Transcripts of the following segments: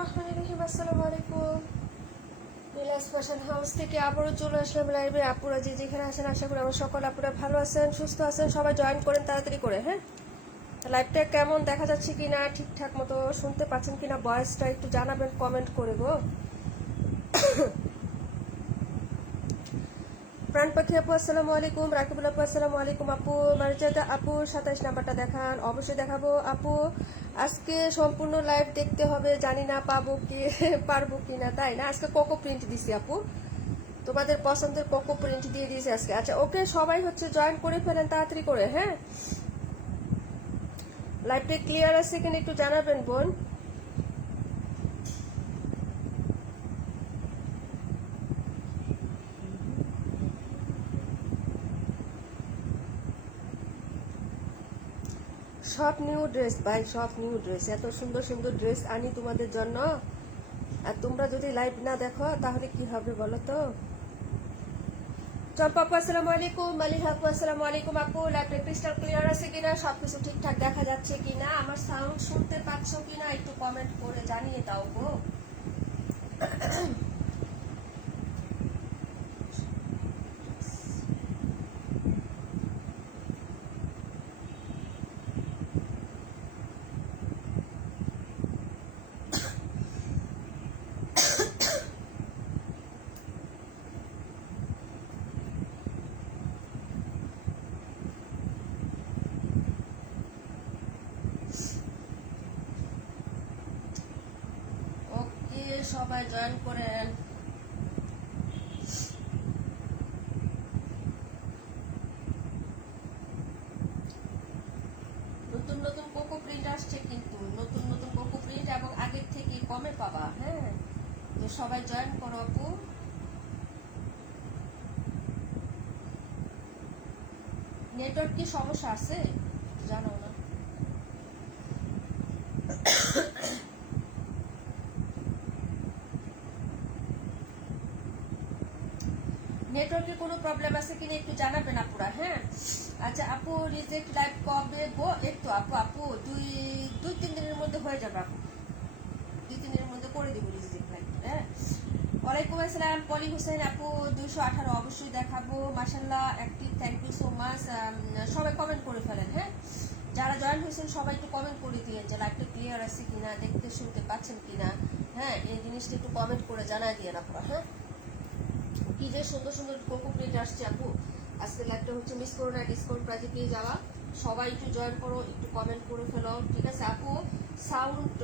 রহমানির রহিম। আসসালামু আলাইকুম। রিল্যাক্স ফ্যাশন হাউস থেকে আবারও চলে আসলাম লাইভে। আপুরা যে যেখানে আসেন, আশা করি আমার সকল আপুরা ভালো আছেন, সুস্থ আছেন। সবাই জয়েন করেন তাড়াতাড়ি করে। হ্যাঁ, লাইভটা কেমন দেখা যাচ্ছে কিনা, ঠিকঠাক মতো শুনতে পাচ্ছেন কিনা, ভয়েসটা একটু জানাবেন কমেন্ট করে গো। প্রাণ পাখি আপু আসসালামু আলাইকুম। রাকিবুল আপু আসসালামু আলাইকুম। আপু মারিজাদা আপু 27 নাম্বারটা দেখান, অবশ্যই দেখাবো আপু। আজকে সম্পূর্ণ লাইভ দেখতে হবে, জানি না পাবো কি পারবো কি না, তাই না? আজকে কোকো প্রিন্ট দিছি আপু, তোমাদের পছন্দের কোকো প্রিন্ট দিয়ে দিয়েছি আজকে। আচ্ছা ওকে, সবাই হচ্ছে জয়েন করে ফেলেন তাড়াতাড়ি করে। হ্যাঁ, লাইভটা ক্লিয়ার আছে কিনা একটু জানাবেন বোন। সব নিউ ড্রেস ভাই, সব নিউ ড্রেস, এত সুন্দর সুন্দর ড্রেস আনি তোমাদের জন্য। আর তোমরা যদি লাইভ না দেখো তাহলে কি হবে বলো তো। চম্পা আপু আসসালামু আলাইকুম। মালিহা আপু আসসালামু আলাইকুম। আপু লাইভটা ক্রিস্টাল ক্লিয়ার আছে কিনা, সবকিছু ঠিকঠাক দেখা যাচ্ছে কিনা, আমার সাউন্ড শুনতে পাচ্ছ কিনা একটু কমেন্ট করে জানিয়ে দাও গো। ওকে, সবাই জয়েন করেন। নতুন নতুন কোকো প্রিন্ট আসছে, কিন্তু নতুন নতুন কোকো প্রিন্ট এবং আগের থেকে কমে পাবা। হ্যাঁ, তো সবাই জয়েন করো আপু। নেটওয়ার্ক কি সমস্যা আছে জানো না? নেটওয়ার্কের কোনো প্রবলেম আছে কিনা একটু জানাবেন আপুরা। হ্যাঁ, আচ্ছা আপু রিজেক্ট লাইভ কবে গো? একটু আপু আপু দুই দুই তিন দিনের মধ্যে হয়ে যাবে আপু, 2-3 দিনের মধ্যে করে দিব রিজেক্ট লাইভ। হ্যাঁ, ওয়ালাইকুম আসসালাম পলি হোসেন আপু 218 অবশ্যই দেখাবো। মাশাআল্লাহ active, thank you so much. সবাই কমেন্ট করে ফেলেন। হ্যাঁ, যারা জয়েন হয়েছেন সবাই একটু কমেন্ট করে দিয়ে যে লাইভটা ক্লিয়ার আছে কিনা, দেখতে শুনতে পাচ্ছেন কিনা। হ্যাঁ, এই জিনিসটা একটু কমেন্ট করে জানাই দিয়ে আপুরা। হ্যাঁ, কি যে সুন্দর সুন্দর কোকো প্রিন্ট আসছে আপু। আজকে লাইভটা হচ্ছে মিস করো না, ডিসকাউন্ট প্রাইজে পেয়ে যাওয়া। সবাই একটু জয়েন করো, একটু কমেন্ট করে ফেলো, ঠিক আছে আপু? সাউন্ড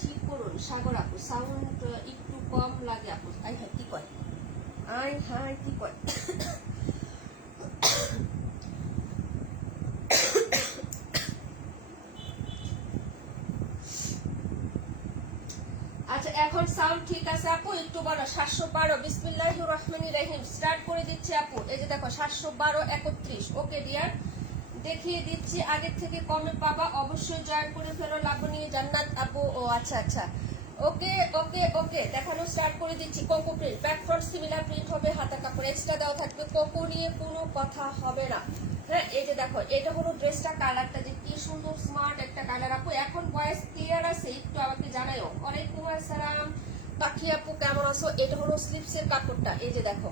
ঠিক করুন সাগর আপু, সাউন্ড একটু কম লাগে আপু। আই হ্যাঁ কি কয়, আই হ্যাঁ কি কয়। আচ্ছা এখন সাউন্ড ঠিক আছে আপু? একটু বলো 712। বিসমিল্লাহির রহমানির রহিম স্টার্ট করে দিচ্ছি আপু। এই যে দেখো 712 31। ওকে ডিয়ার, দেখিয়ে দিচ্ছি, আগের থেকে কমে পাবা, অবশ্যই জয়েন করে ফেলো। লাবণী জান্নাত আপু, ও আচ্ছা আচ্ছা, ওকে ওকে ওকে, দেখানো স্টার্ট করে দিচ্ছি। Cocoa print, back front similar print হবে, হাতা কাপড় এক্সট্রা দেওয়া থাকবে, কোকো নিয়ে কোনো কথা হবে না। হ্যাঁ, এই যে দেখো এটা হলো ড্রেসটা, কালারটা যে কি সুন্দর স্মার্ট একটা কালার আপু। এখন ভয়েস ক্লিয়ার আছে একটু আমাকে জানাইও। ওয়ালাইকুম আসসালাম পাখি আপু, কেমন আছো? এটা হলো স্লিপসের কাপড়টা, এই যে দেখো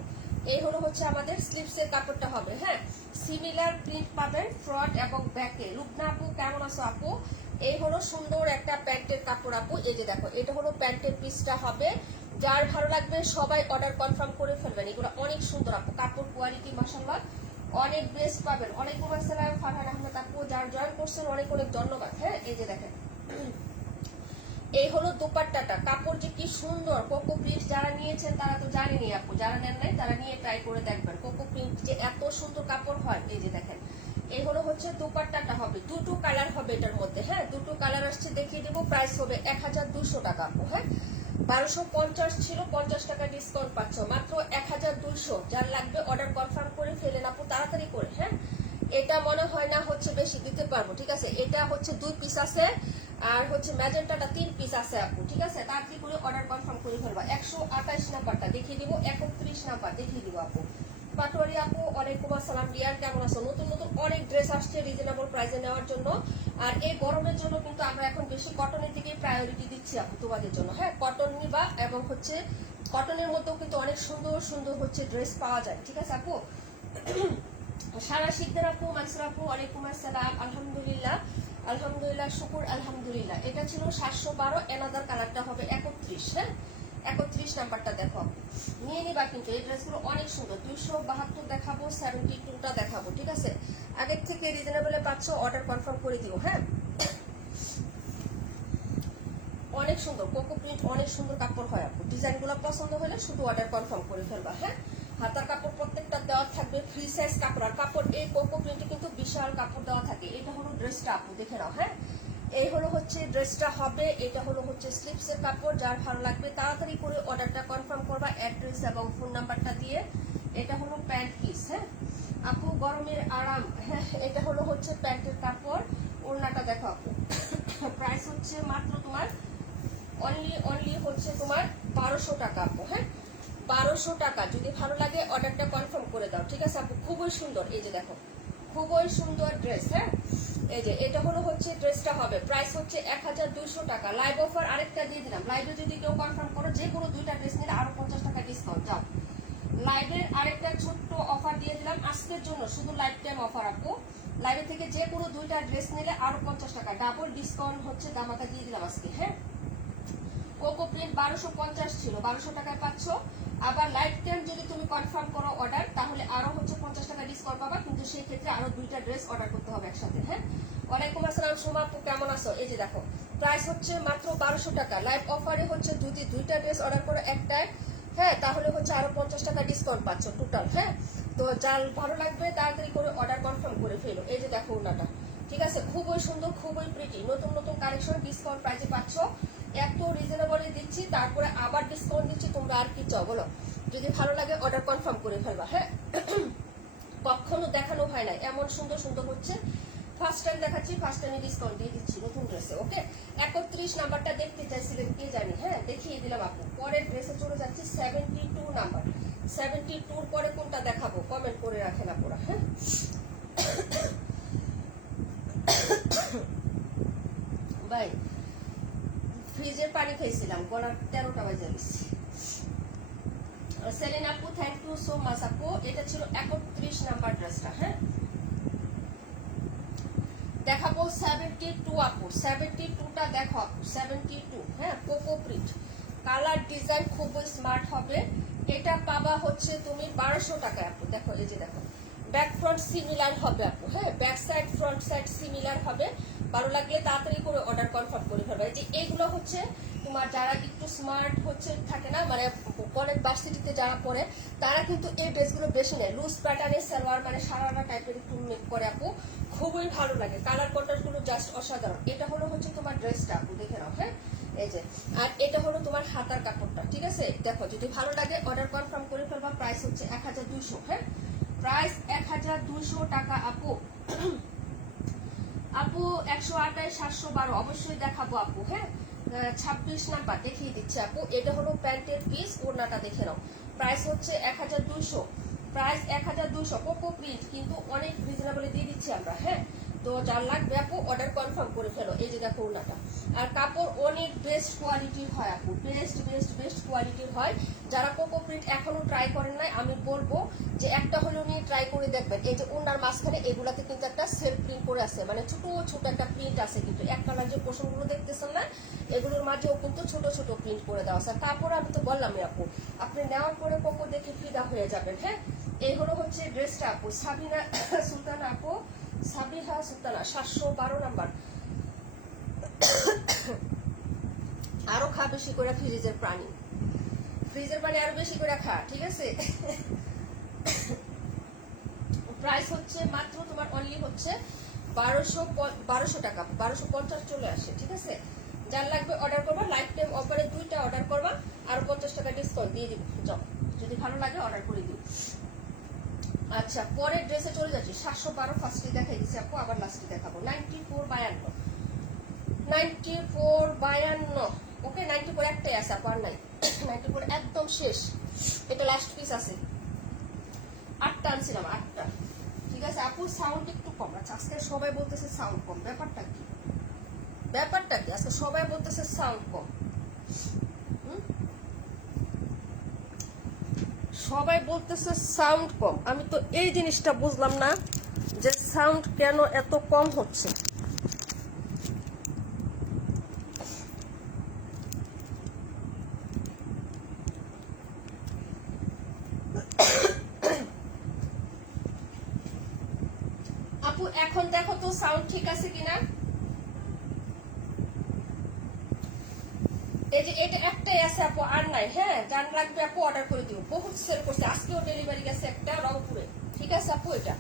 এই হলো হচ্ছে আমাদের স্লিপসের কাপড়টা হবে। হ্যাঁ, সিমিলার প্রিন্ট পাবেন ফ্রন্ট এবং ব্যাকে। লুবনা আপু কেমন আছো আপু? এই হলো সুন্দর একটা প্যান্টের কাপড় আপু। এই যে দেখো এটা হলো প্যান্টের পিসটা হবে। যার ভালো লাগবে সবাই অর্ডার কনফার্ম করে ফেলবেন। এগুলো অনেক সুন্দর আপু, কাপড় কোয়ালিটি মাশাআল্লাহ অনেক বেস্ট পাবেন। ওয়ালাইকুম আসসালাম ফারহান আহমেদ আপু, যার জয়েন করছেন অনেক অনেক ধন্যবাদ। হ্যাঁ, এই যে দেখেন এই হলো দুপাট্টাটা, কাপড় যে কি সুন্দর। কোকো প্রিন্ট যারা নিয়েছেন তারা তো জানেনি আপু, যারা নেন নাই তারা নিয়ে ট্রাই করে দেখবেন কোকো প্রিন্ট যে এত সুন্দর কাপড় হয়। এই যে দেখেন এই হলো হচ্ছে দুপাট্টাটা হবে, দুটো কালার হবে এটার মধ্যে। হ্যাঁ, দুটো কালার আসছে, দেখিয়ে দেবো। প্রাইস হবে 1200 টাকা আপু। হ্যাঁ, 1250 ছিল, 50 টাকা ডিসকাউন্ট পাচ্ছ, মাত্র 1200। যার লাগবে অর্ডার কনফার্ম করে ফেলেন আপু তাড়াতাড়ি করে। হ্যাঁ, এটা মনে হয় না হচ্ছে বেশি দিতে পারবো, ঠিক আছে? এটা হচ্ছে 2 পিস আছে, আর হচ্ছে ম্যাজেন্টাটা 3 পিস আছে আপু, ঠিক আছে? তাড়াতাড়ি করে অর্ডার কনফার্ম করে ফেলবা। 128 নাম্বারটা দেখিয়ে দিব, 31 নাম্বার দেখিয়ে দিব আপু। পাটোয়ারি আপু ওয়ালাইকুম আসসালাম। রিয়ান কেমন আছো? নতুন নতুন অনেক ড্রেস আসছে রিজনেবল প্রাইসে নেওয়ার জন্য। আর এই গরমের জন্য কিন্তু আমরা এখন বেশি কটনের দিকে প্রায়োরিটি দিচ্ছি আপু তোমাদের জন্য। হ্যাঁ, কটন নিবা এবং হচ্ছে কটনের মধ্যেও কিন্তু অনেক সুন্দর সুন্দর হচ্ছে ড্রেস পাওয়া যায়। ঠিক আছে আপু? সারা শিকদার আপু, মানসুর আপু ওয়ালাইকুম আসসালাম। আলহামদুলিল্লাহ আলহামদুলিল্লাহ শুকুর আলহামদুলিল্লাহ। এটা ছিল 712, এনাদার কালারটা হবে 31। হ্যাঁ, 31 নাম্বারটা দেখো, নিয়ে নিবা কিন্তু এই ড্রেসগুলো অনেক সুন্দর। 272 দেখাবো, 72টা দেখাবো। ঠিক আছে, আগের থেকে রিজনেবলে পাচ্ছ, অর্ডার কনফার্ম করে দিও। হ্যাঁ, অনেক সুন্দর কোকো প্রিন্ট, অনেক সুন্দর কাপড় হয় আপু। ডিজাইনগুলো পছন্দ হলে শুধু অর্ডার কনফার্ম করে ফেলবা। হ্যাঁ, হাতার কাপড় প্রত্যেকটা দেওয়া থাকবে, ফ্রি সাইজ কাপড়। আর কাপড় এই কোকো প্রিন্টে কিন্তু বিশাল কাপড় দেওয়া থাকে। এটা হলো ড্রেসটা আপু, দেখে নাও। হ্যাঁ, এই হলো হচ্ছে ড্রেসটা হবে, এটা হলো হচ্ছে স্লিপসের কাপড়। যার ভালো লাগবে তাড়াতাড়ি করে অর্ডারটা কনফার্ম করবা অ্যাড্রেস এবং ফোন নাম্বারটা দিয়ে। এটা হলো প্যান্ট পিস। হ্যাঁ আপু, গরমের আরাম। হ্যাঁ, এটা হলো হচ্ছে প্যান্টের কাপড়। ওড়নাটা দেখো আপু, প্রাইস হচ্ছে মাত্র তোমার অনলি হচ্ছে তোমার 1200 টাকা আপু। হ্যাঁ, 1200 টাকা। যদি ভালো লাগে অর্ডারটা কনফার্ম করে দাও। ঠিক আছে আপু, খুবই সুন্দর। এই যে দেখো, খুবই সুন্দর ড্রেস। হ্যাঁ, এই যে এটা হলো হচ্ছে ড্রেসটা হবে, প্রাইস হচ্ছে 1200 টাকা। লাইভ অফার আরেকটা দিয়ে দিলাম। লাইভে যদি কেউ কনফার্ম করো যে কোনো 2টা ড্রেস নিলে আরো 50 টাকা ডিসকাউন্ট। যাও, লাইভের আরেকটা ছোট্ট অফার দিয়ে দিলাম আজকের জন্য, শুধু লাইভ টাইম অফার আপু। লাইভে থেকে যে কোনো 2টা ড্রেস নিলে আরো 50 টাকা ডাবল ডিসকাউন্ট হচ্ছে দামাকা দিয়ে দিলাম আজকে। হ্যাঁ, কোকো প্রিন্ট 1250 ছিল, 1200 টাকায় পাচ্ছ। আবার লাইফ টাইম যদি তুমি কনফার্ম করো অর্ডার, তাহলে আরো হচ্ছে 50 টাকা ডিসকাউন্ট পাবা, কিন্তু সেই ক্ষেত্রে আরো 2টা ড্রেস অর্ডার করতে হবে একসাথে। হ্যাঁ, ওয়ালাইকুম আসসালাম সোমা আপু, কেমন আছো? এই যে দেখো, প্রাইস হচ্ছে মাত্র 1200 টাকা। লাইভ অফারে হচ্ছে যদি 2টা ড্রেস অর্ডার করো একটায়, হ্যাঁ, তাহলে হচ্ছে আরো 50 টাকা ডিসকাউন্ট পাচ্ছ টোটাল। হ্যাঁ, তো যার ভালো লাগবে তাড়াতাড়ি করে অর্ডার কনফার্ম করে ফেলো। এই যে দেখো ওনাটা, ঠিক আছে, খুবই সুন্দর, খুবই প্রিটি। নতুন নতুন কালেকশন ডিসকাউন্ট প্রাইসে পাচ্ছ। এত রিজনেবলে দিচ্ছি, তারপরে আবার ডিসকাউন্ট দিচ্ছি। তোমরা আর কি চাও বলো? যদি ভালো লাগে অর্ডার কনফার্ম করে ফেলবা। হ্যাঁ, কখনো দেখানো হয় না এমন সুন্দর সুন্দর হচ্ছে। ফার্স্ট টাইম দেখাচ্ছি, ফার্স্ট টাইমে ডিসকাউন্ট দিয়ে দিচ্ছি নতুন ড্রেসে। ওকে, 31 নাম্বারটা দেখতে চাইছিলেন কে জানি। হ্যাঁ, দেখিয়ে দিলাম আপু। পরের ড্রেসে চলে যাচ্ছি 72 নাম্বার। 72 পরে কোনটা দেখাবো কমেন্ট করে রাখেন আপুরা। হ্যাঁ, ভাই ফ্রিজের পানি খেয়েছিলাম, গলার 13টা বাজে গেছি। সেলিন আপু থ্যাংক ইউ সো মাচ আপু। এটা ছিল 31 নাম্বার ড্রেসটা। হ্যাঁ, দেখাবো 72 আপু। 72টা দেখো আপু, 72। হ্যাঁ, কোকো প্রিন্ট, কালার ডিজাইন খুবই স্মার্ট হবে। এটা পাবা হচ্ছে তুমি 1200 টাকায় আপু। দেখো, এই যে দেখো, ব্যাক ফ্রন্ট সিমিলার হবে আপু। হ্যাঁ, back side front side similar হবে। ভালো লাগলে তাড়াতাড়ি করে অর্ডার কনফার্ম করে ফেলবে। যে এইগুলো হচ্ছে তোমার যারা একটু স্মার্ট হচ্ছে থাকে না, মানে কলেজ ভার্সিটিতে যারা পড়ে, তারা কিন্তু এই ড্রেসগুলো বেশি নেয়। লুজ প্যাটার্নের সালোয়ার, মানে সারারা টাইপের একটু মেক করে আপু, খুবই ভালো লাগে। কালার কন্ট্রাস্ট গুলো জাস্ট অসাধারণ। এটা হলো হচ্ছে তোমার ড্রেসটা আপু, দেখে নাও। হ্যাঁ, এই যে, আর এটা হলো তোমার হাতার কাপড়টা। ঠিক আছে, দেখো, যদি ভালো লাগে অর্ডার কনফার্ম করে ফেলবা। প্রাইস হচ্ছে 1200। হ্যাঁ, প্রাইস 1200 টাকা আপু। আপু 128, 712 অবশ্যই দেখাবো আপু। হ্যাঁ, 26 নাম্বার দেখিয়ে দিচ্ছি আপু। এটা হলো প্যান্টের পিস, ওড়নাটা দেখে নাও। প্রাইস হচ্ছে 1200। প্রাইস 1200। কোকো প্রিন্ট কিন্তু অনেক রিজনেবলে দিয়ে দিচ্ছি আমরা। হ্যাঁ, তো যার লাগবে আপু অর্ডার কনফার্ম করে ফেলো। এই যে দেখো ওড়নাটা, আর কাপড় অনেক বেস্ট কোয়ালিটির হয় আপু, বেস্ট বেস্ট বেস্ট কোয়ালিটির হয়। যারা কোকো প্রিন্ট এখনো ট্রাই করেন নাই, আমি বলবো যে একটা হলেও নিয়ে ট্রাই করে দেখবেন। এই যে ওড়নার মাঝখানে এগুলাতে কিন্তু একটা সেলফ প্রিন্ট করে আছে, মানে ছোট ছোট একটা প্রিন্ট আছে। কিন্তু এক কালার যে পোষণগুলো দেখতেছেন না, এগুলোর মাঝেও কিন্তু ছোট ছোট প্রিন্ট করে দেওয়া আছে। কাপড় আমি তো বললামই আপু, আপনি নেওয়ার পরে কোকো দেখে ফিদা হয়ে যাবেন। হ্যাঁ, এই হলো হচ্ছে ড্রেসটা আপু। সাবিনা সুলতানা আপু, সাবিহা সুলতানা 712 নাম্বার। আরো খা বেশি করে, ফ্রিজের পানি, ফ্রিজের পানি আরো বেশি করে খা। ঠিক আছে, প্রাইস হচ্ছে মাত্র তোমার অনলি হচ্ছে 1200 টাকা। 1250 চলে আসে। ঠিক আছে, যার লাগবে অর্ডার করবা। লাইফ টাইম অফারে 2টা অর্ডার করবা, আরো 50 টাকা ডিসকাউন্ট দিয়ে দিব। যাও, যদি ভালো লাগে অর্ডার করে দিই। আচ্ছা, পরের ড্রেসে চলে যাচ্ছি। 712 ফার্স্টে দেখাই দিচ্ছি আপু, আবার লাস্টে দেখাবো। 9452, 9452। ওকে, 94 একটাই আছে আপু, আর নাই। 94 একদম শেষ, এটা লাস্ট পিস আছে। 8টা আনছিলাম, 8টা। ঠিক আছে আপু, সাউন্ড একটু কম আছে আজকে, সবাই বলতেছে সাউন্ড কম। ব্যাপারটা কি? আজকে সবাই বলতেছে সাউন্ড কম। সবাই বলতেছে সাউন্ড কম, আমি তো এই জিনিসটা বুঝলাম না যে সাউন্ড কেন এত কম হচ্ছে। আপু এখন দেখো তো সাউন্ড ঠিক আছে কিনা। এই যে এটা একটাই আছে আপু, আর নাই। হ্যাঁ, যার লাগবে আপু অর্ডার করে দিও, বহুত সেল করছে, আজকেও ডেলিভারি গেছে একটা রংপুরে। ঠিক আছে আপু, এটা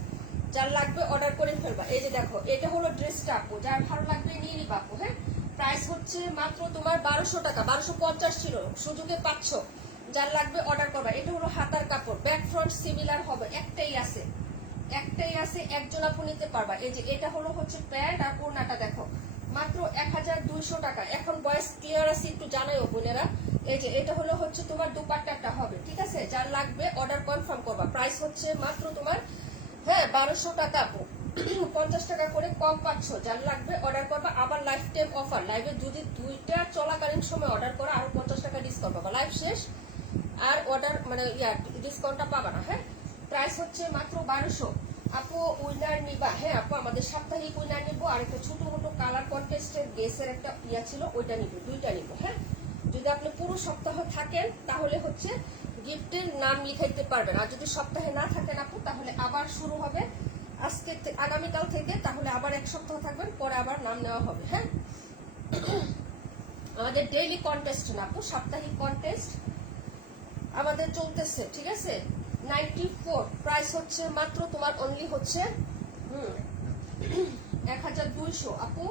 যার লাগবে অর্ডার করে ফেলবা। এই যে দেখো, এটা হলো ড্রেসটা আপু, যার ভালো লাগবে নিয়ে নিবা আপু। হ্যাঁ, প্রাইস হচ্ছে মাত্র তোমার 1200 টাকা, 1250 ছিল, সুযোগে পাচ্ছ। যার লাগবে অর্ডার করবা। এটা হলো হাতার কাপড়, ব্যাক ফ্রন্ট সিমিলার হবে, একটাই আছে, একজন আপু নিতে পারবা। এই যে এটা হলো হচ্ছে প্যান্ট, আর ওড়নাটা দেখো মাত্র 1200 টাকা। এখন ভয়েস ক্লিয়ার আছে একটু জানাইও বোনেরা। এই যে এটা হলো হচ্ছে তোমার দুপাট্টাটা হবে। ঠিক আছে, যার লাগবে অর্ডার কনফার্ম করবা। প্রাইস হচ্ছে মাত্র তোমার 1200 টাকা আপু, 50 টাকা করে কম পাচ্ছ। যার লাগবে অর্ডার করবা। আবার লাইফ টাইম অফার, লাইভে যদি 2টা চলাকালীন সময় অর্ডার করা আরো 50 টাকা ডিসকাউন্ট পাবা। লাইভ শেষ আর অর্ডার মানে ডিসকাউন্টটা পাবা না। হ্যাঁ, প্রাইস হচ্ছে মাত্র 1200 আপু। উইনার নিবা? হ্যাঁ আপু, আমাদের সাপ্তাহিক উইনার নিবো, আর একটা ছোট মোটো কালার কন্টেস্টের গেসের একটা ছিল, ওইটা নিবো, 2টা নিবো। হ্যাঁ, যদি আপনি পুরো সপ্তাহ থাকেন তাহলে হচ্ছে গিফটের নাম লিখাইতে পারবেন, আর যদি সপ্তাহে না থাকেন আপু তাহলে আবার শুরু হবে আজকে আগামীকাল থেকে, তাহলে আবার 1 সপ্তাহ থাকবেন, পরে আবার নাম নেওয়া হবে। হ্যাঁ, আমাদের ডেইলি কন্টেস্ট না আপু, সাপ্তাহিক কন্টেস্ট আমাদের চলতেছে। ঠিক আছে, 94 প্রাইস হচ্ছে মাত্র তোমার অনলি হচ্ছে 1200 আপু।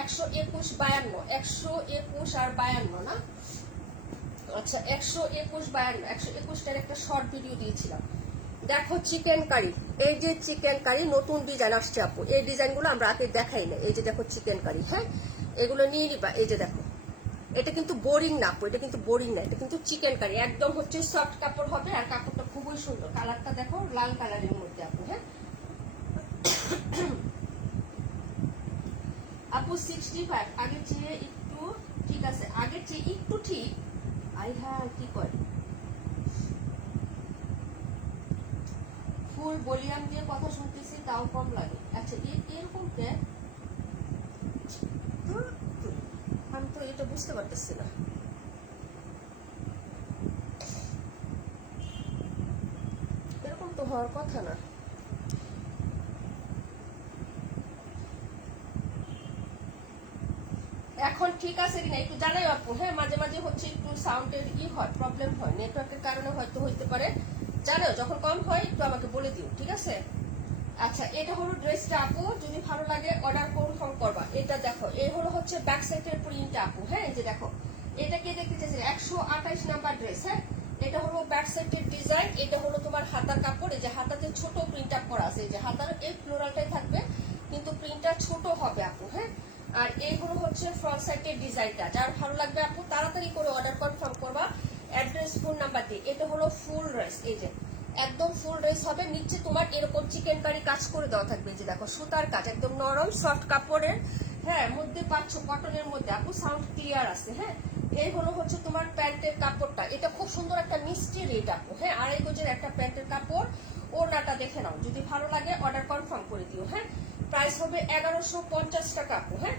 121 52, 121 আর 52 না? আচ্ছা, 121 52, 121টার একটা শর্ট ভিডিও দিয়েছিলাম। দেখো চিকেন কারি, এই যে চিকেন কারি নতুন ডিজাইন আসছে আপু, এই ডিজাইনগুলো আমরা আগে দেখাই না। এই যে দেখো চিকেন কারি, হ্যাঁ এগুলো নিয়ে নিবা। এই যে দেখো, এটা কিন্তু বোরিং না আপু, এটা কিন্তু বোরিং না, এটা কিন্তু চিকেন কারি, একদম হচ্ছে সফট কাপড় হবে, আর কাপড়টা খুবই সুন্দর। কালারটা দেখো, লাল কালারের মধ্যে আপু। হ্যাঁ আপু 65 আগের চেয়ে একটু ঠিক আছে, আগের চেয়ে একটু ঠিক। আই হ্যাঁ, কি করে ফুল ভলিউম দিয়ে কথা শুনতেছি তাও কম লাগে। আচ্ছা, এরকম কে? আমি তো এটা বুঝতে পারতেছি না। এরকম তো হওয়ার কথা না। এখন ঠিক আছে কিনা একটু জানাই আপু। হ্যাঁ, মাঝে মাঝে হচ্ছে একটু সাউন্ডের হয়, প্রবলেম হয়, নেটওয়ার্কের কারণে হয়তো হইতে পারে। জানো, যখন কম হয় একটু আমাকে বলে দিও। ঠিক আছে, আচ্ছা এটা হলো ড্রেসটা আপু, যদি ভালো লাগে অর্ডার কনফার্ম করবা। এটা দেখো, এই হলো হচ্ছে ব্যাক সাইডের প্রিন্ট আপু। হ্যাঁ, এই যে দেখো, এটা কে দেখতে চাইছেন? 128 নাম্বার ড্রেস। হ্যাঁ, এটা হলো ব্যাক সাইডের ডিজাইন, এটা হলো তোমার হাতার কাপড়। এই যে হাতাতে ছোট প্রিন্ট আপ করা আছে, এই যে হাতার এই ফ্লোরালটাই থাকবে, কিন্তু প্রিন্টটা ছোট হবে আপু। হ্যাঁ, আর এইগুলো হচ্ছে ফ্রন্ট সাইডের ডিজাইনটা। যার ভালো লাগবে আপু তাড়াতাড়ি করে অর্ডার কনফার্ম করবা, অ্যাড্রেস ফোন নাম্বার দিয়ে। এটা হলো ফুল ড্রেস, এই যে একদম ফুল ড্রেস হবে, নিচে তোমার এরকম চিকেন কারি কাজ করে দেওয়া থাকবে। যে দেখো, সুতার কাজ, একদম নরম সফট কাপড়ের। হ্যাঁ, মধ্যে পাচ্ছ কটনের মধ্যে আপু, সাউন্ড ক্লিয়ার আছে। হ্যাঁ, এই হলো হচ্ছে তোমার প্যান্টের কাপড়টা, এটা খুব সুন্দর একটা মিষ্টি রেট আপু। হ্যাঁ, 2.5 গজের একটা প্যান্টের কাপড়। ওড়নাটা দেখে নাও, যদি ভালো লাগে অর্ডার কনফার্ম করে দিও। হ্যাঁ, প্রাইস হবে 1150 টাকা আপু। হ্যাঁ,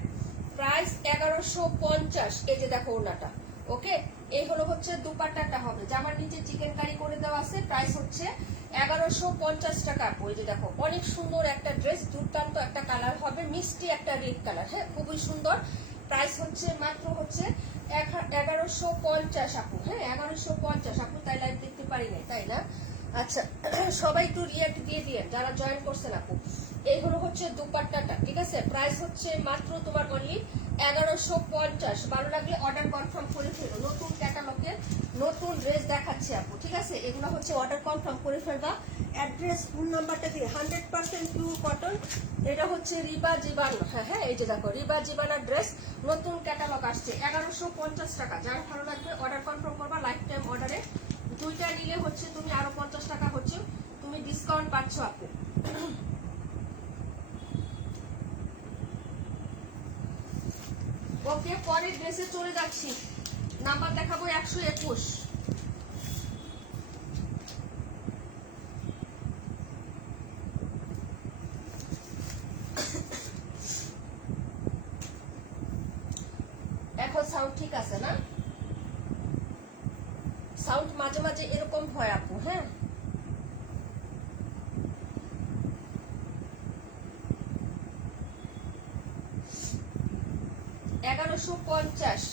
প্রাইস 1150। এই যে দেখো ওড়নাটা, ওকে। এই হলো হচ্ছে দুপাট্টাটা হবে, জামার নিচে চিকেন কারি করে দেওয়া আছে। প্রাইস হচ্ছে 1150 টাকা আপু। এই যে দেখো, অনেক সুন্দর একটা ড্রেস, দুর্দান্ত একটা কালার হবে, মিষ্টি একটা রেড কালার। হ্যাঁ, খুবই সুন্দর। প্রাইস হচ্ছে মাত্র হচ্ছে 1150 আপু। হ্যাঁ, 1150 আপু। তাই লাইভ দেখতে পারি না, তাই না? আচ্ছা, সবাই একটু রিয়াক্ট দিয়ে দিয়ে যারা জয়েন করছেন আপু। এই হলো হচ্ছে দুপাট্টাটা। ঠিক আছে, প্রাইস হচ্ছে মাত্র তোমার অনলি 1150। ভালো লাগলে অর্ডার কনফার্ম করে ফেলো, নতুন ক্যাটালগের নতুন ড্রেস দেখাচ্ছে আপু। ঠিক আছে, এগুলো হচ্ছে অর্ডার কনফার্ম করে ফেলবা। অ্যাড্রেস ফোন নাম্বারটা দিয়ে 100% পিওর কটন। এটা হচ্ছে রিবা জীবান। হ্যাঁ হ্যাঁ, এই যে দেখো, রিবা জীবানার ড্রেস, নতুন ক্যাটালগ আসছে, 1150 টাকা। যার ভালো লাগবে অর্ডার কনফার্ম করবা। লাইফ টাইম অর্ডারে 2টা নিলে হচ্ছে তুমি আরো 50 টাকা হচ্ছে তুমি তুমি ডিসকাউন্ট পাচ্ছ আপু। ওকে, পরের ড্রেসে চলে যাচ্ছি। নাম্বার দেখাবো 121। এখন সাউন্ড ঠিক আছে না? সাউন্ড মাঝে মাঝে এরকম হয় আপু। হ্যাঁ, $1150।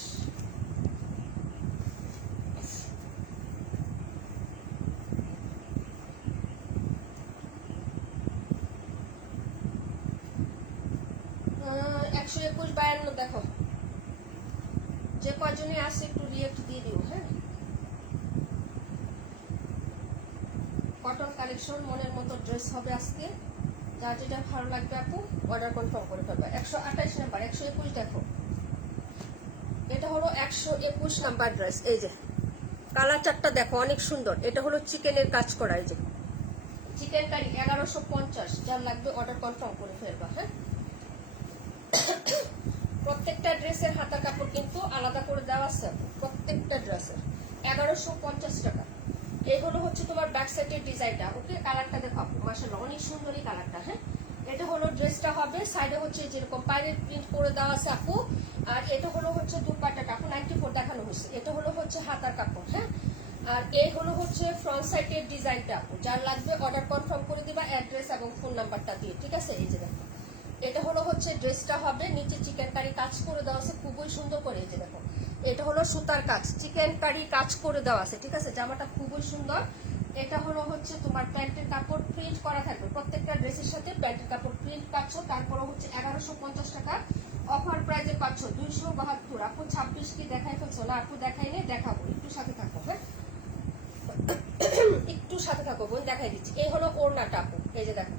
$121 52 দেখো, যে কয়জনে আসছে একটু রিয়েক্ট দিয়ে দিও। হ্যাঁ, কটন কালেকশন, মনের মতো ড্রেস হবে আজকে। যার যেটা ভালো লাগবে আপু অর্ডার কনফার্ম করে ফেলবে। 128 নাম্বার, 121 দেখো, এটা হলো 121 নাম্বার ড্রেস। এই যে কালার চারটা দেখো, অনেক সুন্দর। এটা হলো চিকেনের কাজ করা, এই যে চিকেন কারি। 1150। যার লাগবে অর্ডার কনফার্ম করে ফেলবা। হ্যাঁ, প্রত্যেকটা ড্রেসের হাতার কাপড় কিন্তু আলাদা করে দেওয়া আছে আপু, প্রত্যেকটা ড্রেসের। 1150 টাকা। এই হলো হচ্ছে তোমার ব্যাক সাইডের ডিজাইনটা। ওকে, কালারটা দেখো আপু, মাশাআল্লাহ অনেক সুন্দর এই কালারটা। হ্যাঁ, এটা হলো ড্রেসটা হবে। সাইডে হচ্ছে যেরকম পাইরেট প্রিন্ট করে দেওয়া আছে আপু। আর এটা হলো হচ্ছে দুপাট্টাটা আপু, 94 দেখানো হচ্ছে। এটা হলো হচ্ছে হাতার কাপড়। হ্যাঁ, আর এই হলো হচ্ছে ফ্রন্ট সাইডের ডিজাইনটা আপু। যার লাগবে অর্ডার কনফার্ম করে দিবা অ্যাড্রেস এবং ফোন নাম্বারটা দিয়ে। ঠিক আছে, এই যে দেখো, এটা হলো হচ্ছে ড্রেসটা হবে। নিচে চিকেন কারি কাজ করে দেওয়া আছে খুবই সুন্দর করে। এই যে দেখো, এটা হলো সুতার কাজ, চিকেন কারি কাজ করে দেওয়া আছে। ঠিক আছে, জামাটা খুবই সুন্দর। এটা হলো হচ্ছে তোমার প্যান্টের কাপড় প্রিন্ট করা থাকবে। প্রত্যেকটা ড্রেসের সাথে প্যান্টের কাপড় প্রিন্ট পাচ্ছ। তারপরে হচ্ছে 1150 টাকা অফার প্রাইজে পাচ্ছ 272। আপু 26 কি দেখাই ফেলছো না? আপু দেখাই নেই, দেখাবো, একটু সাথে থাকো। হ্যাঁ, একটু সাথে থাকো বোন, দেখাই দিচ্ছি। এই হলো ওড়নাটা আপু, এই যে দেখো।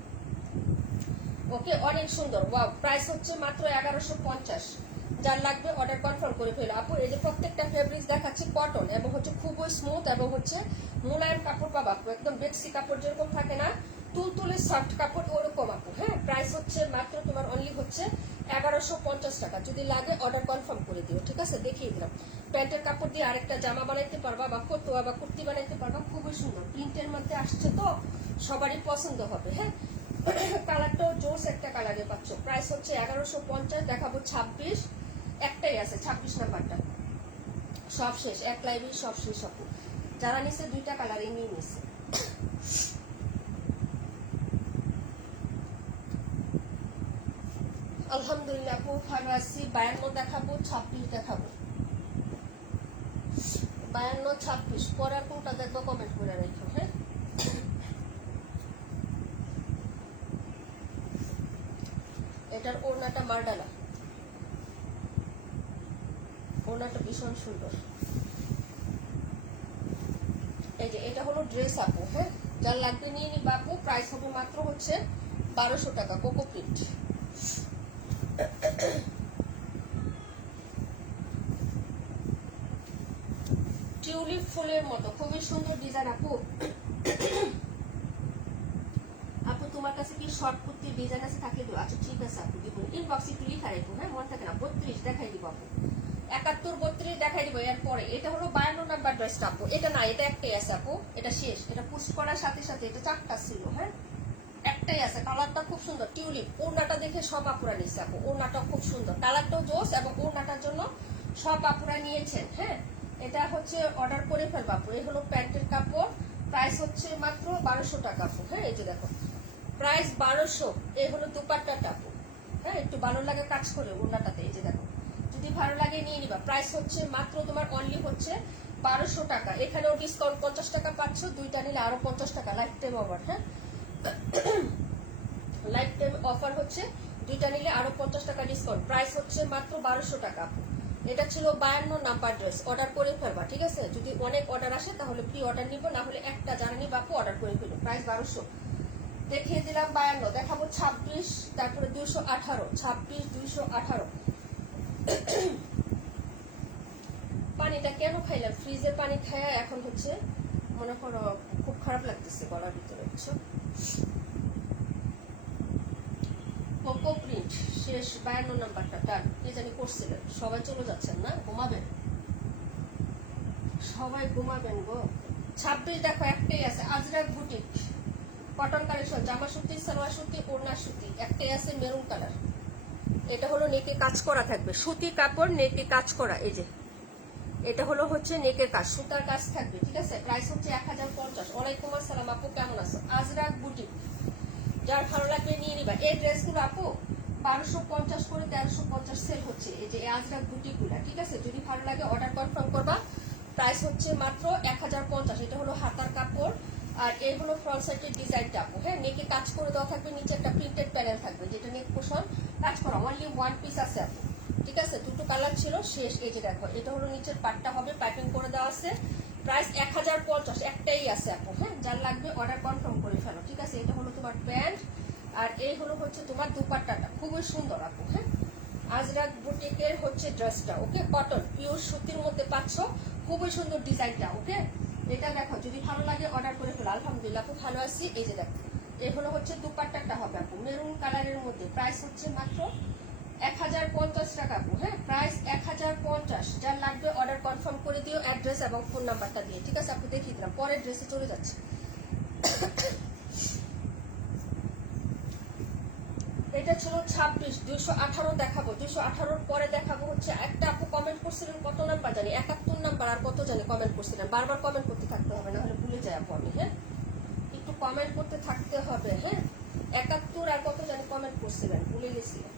ওকে, অনেক সুন্দর। ওয়াও, প্রাইস হচ্ছে মাত্র 1150। যার লাগবে অর্ডার কনফার্ম করে ফেলো আপু। এই যে প্রত্যেকটা ফেব্রিক্স দেখাচ্ছি কটন এবং হচ্ছে খুবই স্মুথ এবং হচ্ছে মোলায়েম কাপড় পাবা আপু। একদম বেডসি কাপড় যেরকম থাকে না, তুলতুলে সফট কাপড়, ওরকম আপু। হ্যাঁ, প্রাইস হচ্ছে মাত্র তোমার অনলি হচ্ছে 1150 টাকা। যদি লাগে অর্ডার কনফার্ম করে দিও। ঠিক আছে, দেখিয়ে দিলাম। প্যান্টের কাপড় দিয়ে আরেকটা জামা বানাইতে পারবা বা ফতুয়া বা কুর্তি বানাইতে পারবা। খুবই সুন্দর, প্রিন্টের মধ্যে আসছে তো সবারই পছন্দ হবে। হ্যাঁ, কালারটাও জোস একটা কালারে পাচ্ছ। প্রাইস হচ্ছে 1150। দেখাবো 26, একটাই আছে 26 নাম্বারটা। সব শেষ, এক লাইভে সব শেষ আপু। যারা নিচ্ছে দুইটা কালারই নিয়ে নিচ্ছে। আলহামদুলিল্লাহ আপু, ভালো আছি। 52 দেখাবো, 26 দেখাবো। 52, 26 পরার কোনটা দেখবো কমেন্ট করে রেখো। হ্যাঁ, এটার ওড়নাটা মার্ডালা, ওড়নাটা ভীষণ সুন্দর। এই যে এটা হলো ড্রেস আপু। হ্যাঁ, যার লাগবে নিয়ে নিবা আপু। প্রাইস হবে মাত্র হচ্ছে 1200 টাকা, কোকো প্রিন্ট। টিউলিপ ফুলের মতো খুবই সুন্দর ডিজাইন আপু। আপু তোমার কাছে কি শর্ট কুর্তির ডিজাইন আছে? থাকে দিও। আচ্ছা ঠিক আছে আপু, দিব। ইনবক্সে একটু লিখা রাখবো। হ্যাঁ, মনে থাকে না। 32 দেখাই দিব আপু, 71, 32 দেখাই দিব। এরপরে এটা হলো 52 নাম্বার ড্রেসটা আপু। এটা না, এটা একটাই আছে আপু, এটা শেষ। এটা পোস্ট করার সাথে সাথে এটা 4টা ছিল। হ্যাঁ, একটাই আছে। কালারটা খুব সুন্দর, টিউলিপ। ওড়নাটা দেখে সব আপুরা নিচ্ছে আপু। ওড়নাটা খুব সুন্দর, কালারটাও জোস এবং ওড়নাটার জন্য সব আপুরা নিয়েছেন। হ্যাঁ, এটা হচ্ছে অর্ডার করে ফেলবো আপু। এই হলো প্যান্টের কাপড়। প্রাইস হচ্ছে মাত্র 1200 টাকা আপু। হ্যাঁ, এই যে দেখো, প্রাইস 1200। এই হলো দুপাট্টাটা আপু। হ্যাঁ, একটু ভালো লাগে কাজ করে ওড়নাটাতে। এই যে দেখো, যদি ভালো লাগে নিয়ে নিবা। প্রাইস হচ্ছে মাত্র তোমার অনলি হচ্ছে 1200 টাকা। এখানেও ডিসকাউন্ট 50 টাকা পাচ্ছ, দুইটা নিলে আরো 50 টাকা লাইফ টাইম অফার। হ্যাঁ, লাইফ টাইম অফার হচ্ছে, দুইটা নিলে আরো 50 টাকা ডিসকাউন্ট। প্রাইস হচ্ছে মাত্র 1200 টাকা। এটা ছিল 52 নাম্বার ড্রেস। অর্ডার করে ফেলবা। ঠিক আছে, যদি অনেক অর্ডার আসে তাহলে প্রি অর্ডার নিব, না হলে একটা জানা নিবা আপু, অর্ডার করে ফেলো। প্রাইস 1200 দেখিয়ে দিলাম। 52 দেখাবো 26, তারপরে 218, 26, 218। পানিটা কেন খাইলাম? ফ্রিজের পানি খায় এখন হচ্ছে মনে করো খুব খারাপ লাগতেছে গলার ভিতরে। বুঝছো? কোকো প্রিন্ট শেষ 52 নাম্বারটা ডান। কে জানি করছিলেন, সবাই চলে যাচ্ছেন না, ঘুমাবেন, সবাই ঘুমাবেন গো। 26 দেখো একটাই আছে, আজরাক বুটিক কটন কালেকশন, জামা সুতি, সালোয়ার সুতি, ওড়না সুতি, একটাই আছে মেরুন কালার। এটা হলো নেকে কাজ করা থাকবে, সুতি কাপড় নেকে কাজ করা। এই যে এটা হলো হচ্ছে নেকের কাজ, সুতার কাজ থাকবে, ঠিক আছে। প্রাইস হচ্ছে 1050। ওয়ালাইকুম আসসালাম আপু, কেমন আছো? আজরাক বুটিক, যার ভালো লাগবে নিয়ে নিবা। এই ড্রেসগুলো আপু 1250 করে 1350 সেল হচ্ছে, এই যে আজরাক বুটিকগুলো, ঠিক আছে। যদি ভালো লাগে অর্ডার কনফার্ম করবা। প্রাইস হচ্ছে মাত্র 1050। এটা হলো হাতার কাপড়, আর এই হলো ফ্রন্ট সাইডের ডিজাইনটা আপু। হ্যাঁ, নেকে কাজ করে দেওয়া থাকবে, নিচে একটা প্রিন্টেড প্যানেল থাকবে, যেটা নেক পোষণ কাজ করা। অনলি ওয়ান পিস আছে আপু, ঠিক আছে। দুটো কালার ছিল, শেষ। এই যে দেখো, এটা হলো নিচের পাটটা হবে, পাইপিং করে দেওয়া আছে। প্রাইস 1050, একটাই আছে আপু। হ্যাঁ, যার লাগবে অর্ডার কনফার্ম করে ফেলো, ঠিক আছে। এটা হলো তোমার প্যান্ট, আর এই হলো হচ্ছে তোমার দুপাট্টাটা, খুবই সুন্দর আপু। হ্যাঁ, আজরাক বুটিকের হচ্ছে ড্রেসটা, ওকে। কটন পিওর সুতির মধ্যে পাচ্ছ, খুবই সুন্দর ডিজাইনটা, ওকে। এটা দেখো, যদি ভালো লাগে অর্ডার করে ফেলো। আলহামদুলিল্লাহ খুব ভালো আছি। এই যে দেখো, এই হলো হচ্ছে দুপাট্টাটা হবে আপু, মেরুন কালারের মধ্যে। প্রাইস হচ্ছে মাত্র 1050 টাকা আপু। হ্যাঁ, প্রাইস 1050। যার লাগবে অর্ডার কনফার্ম করে দিও, অ্যাড্রেস এবং ফোন নাম্বারটা দিয়ে, ঠিক আছে আপু। দেখিয়ে দিলাম, পরের ড্রেসে চলে যাচ্ছে। এটা ছিল 26, 218 দেখাবো। 218 পরে দেখাবো হচ্ছে একটা আপু কমেন্ট করছিলেন, কত নাম্বার জানি, 71 নাম্বার আর কত জানি কমেন্ট করছিলেন। বারবার কমেন্ট করতে থাকতে হবে, না হলে ভুলে যাই আপু আমি। হ্যাঁ, একটু কমেন্ট করতে থাকতে হবে। হ্যাঁ, 71 আর কত জানি কমেন্ট করছিলেন, ভুলে গেছিলেন।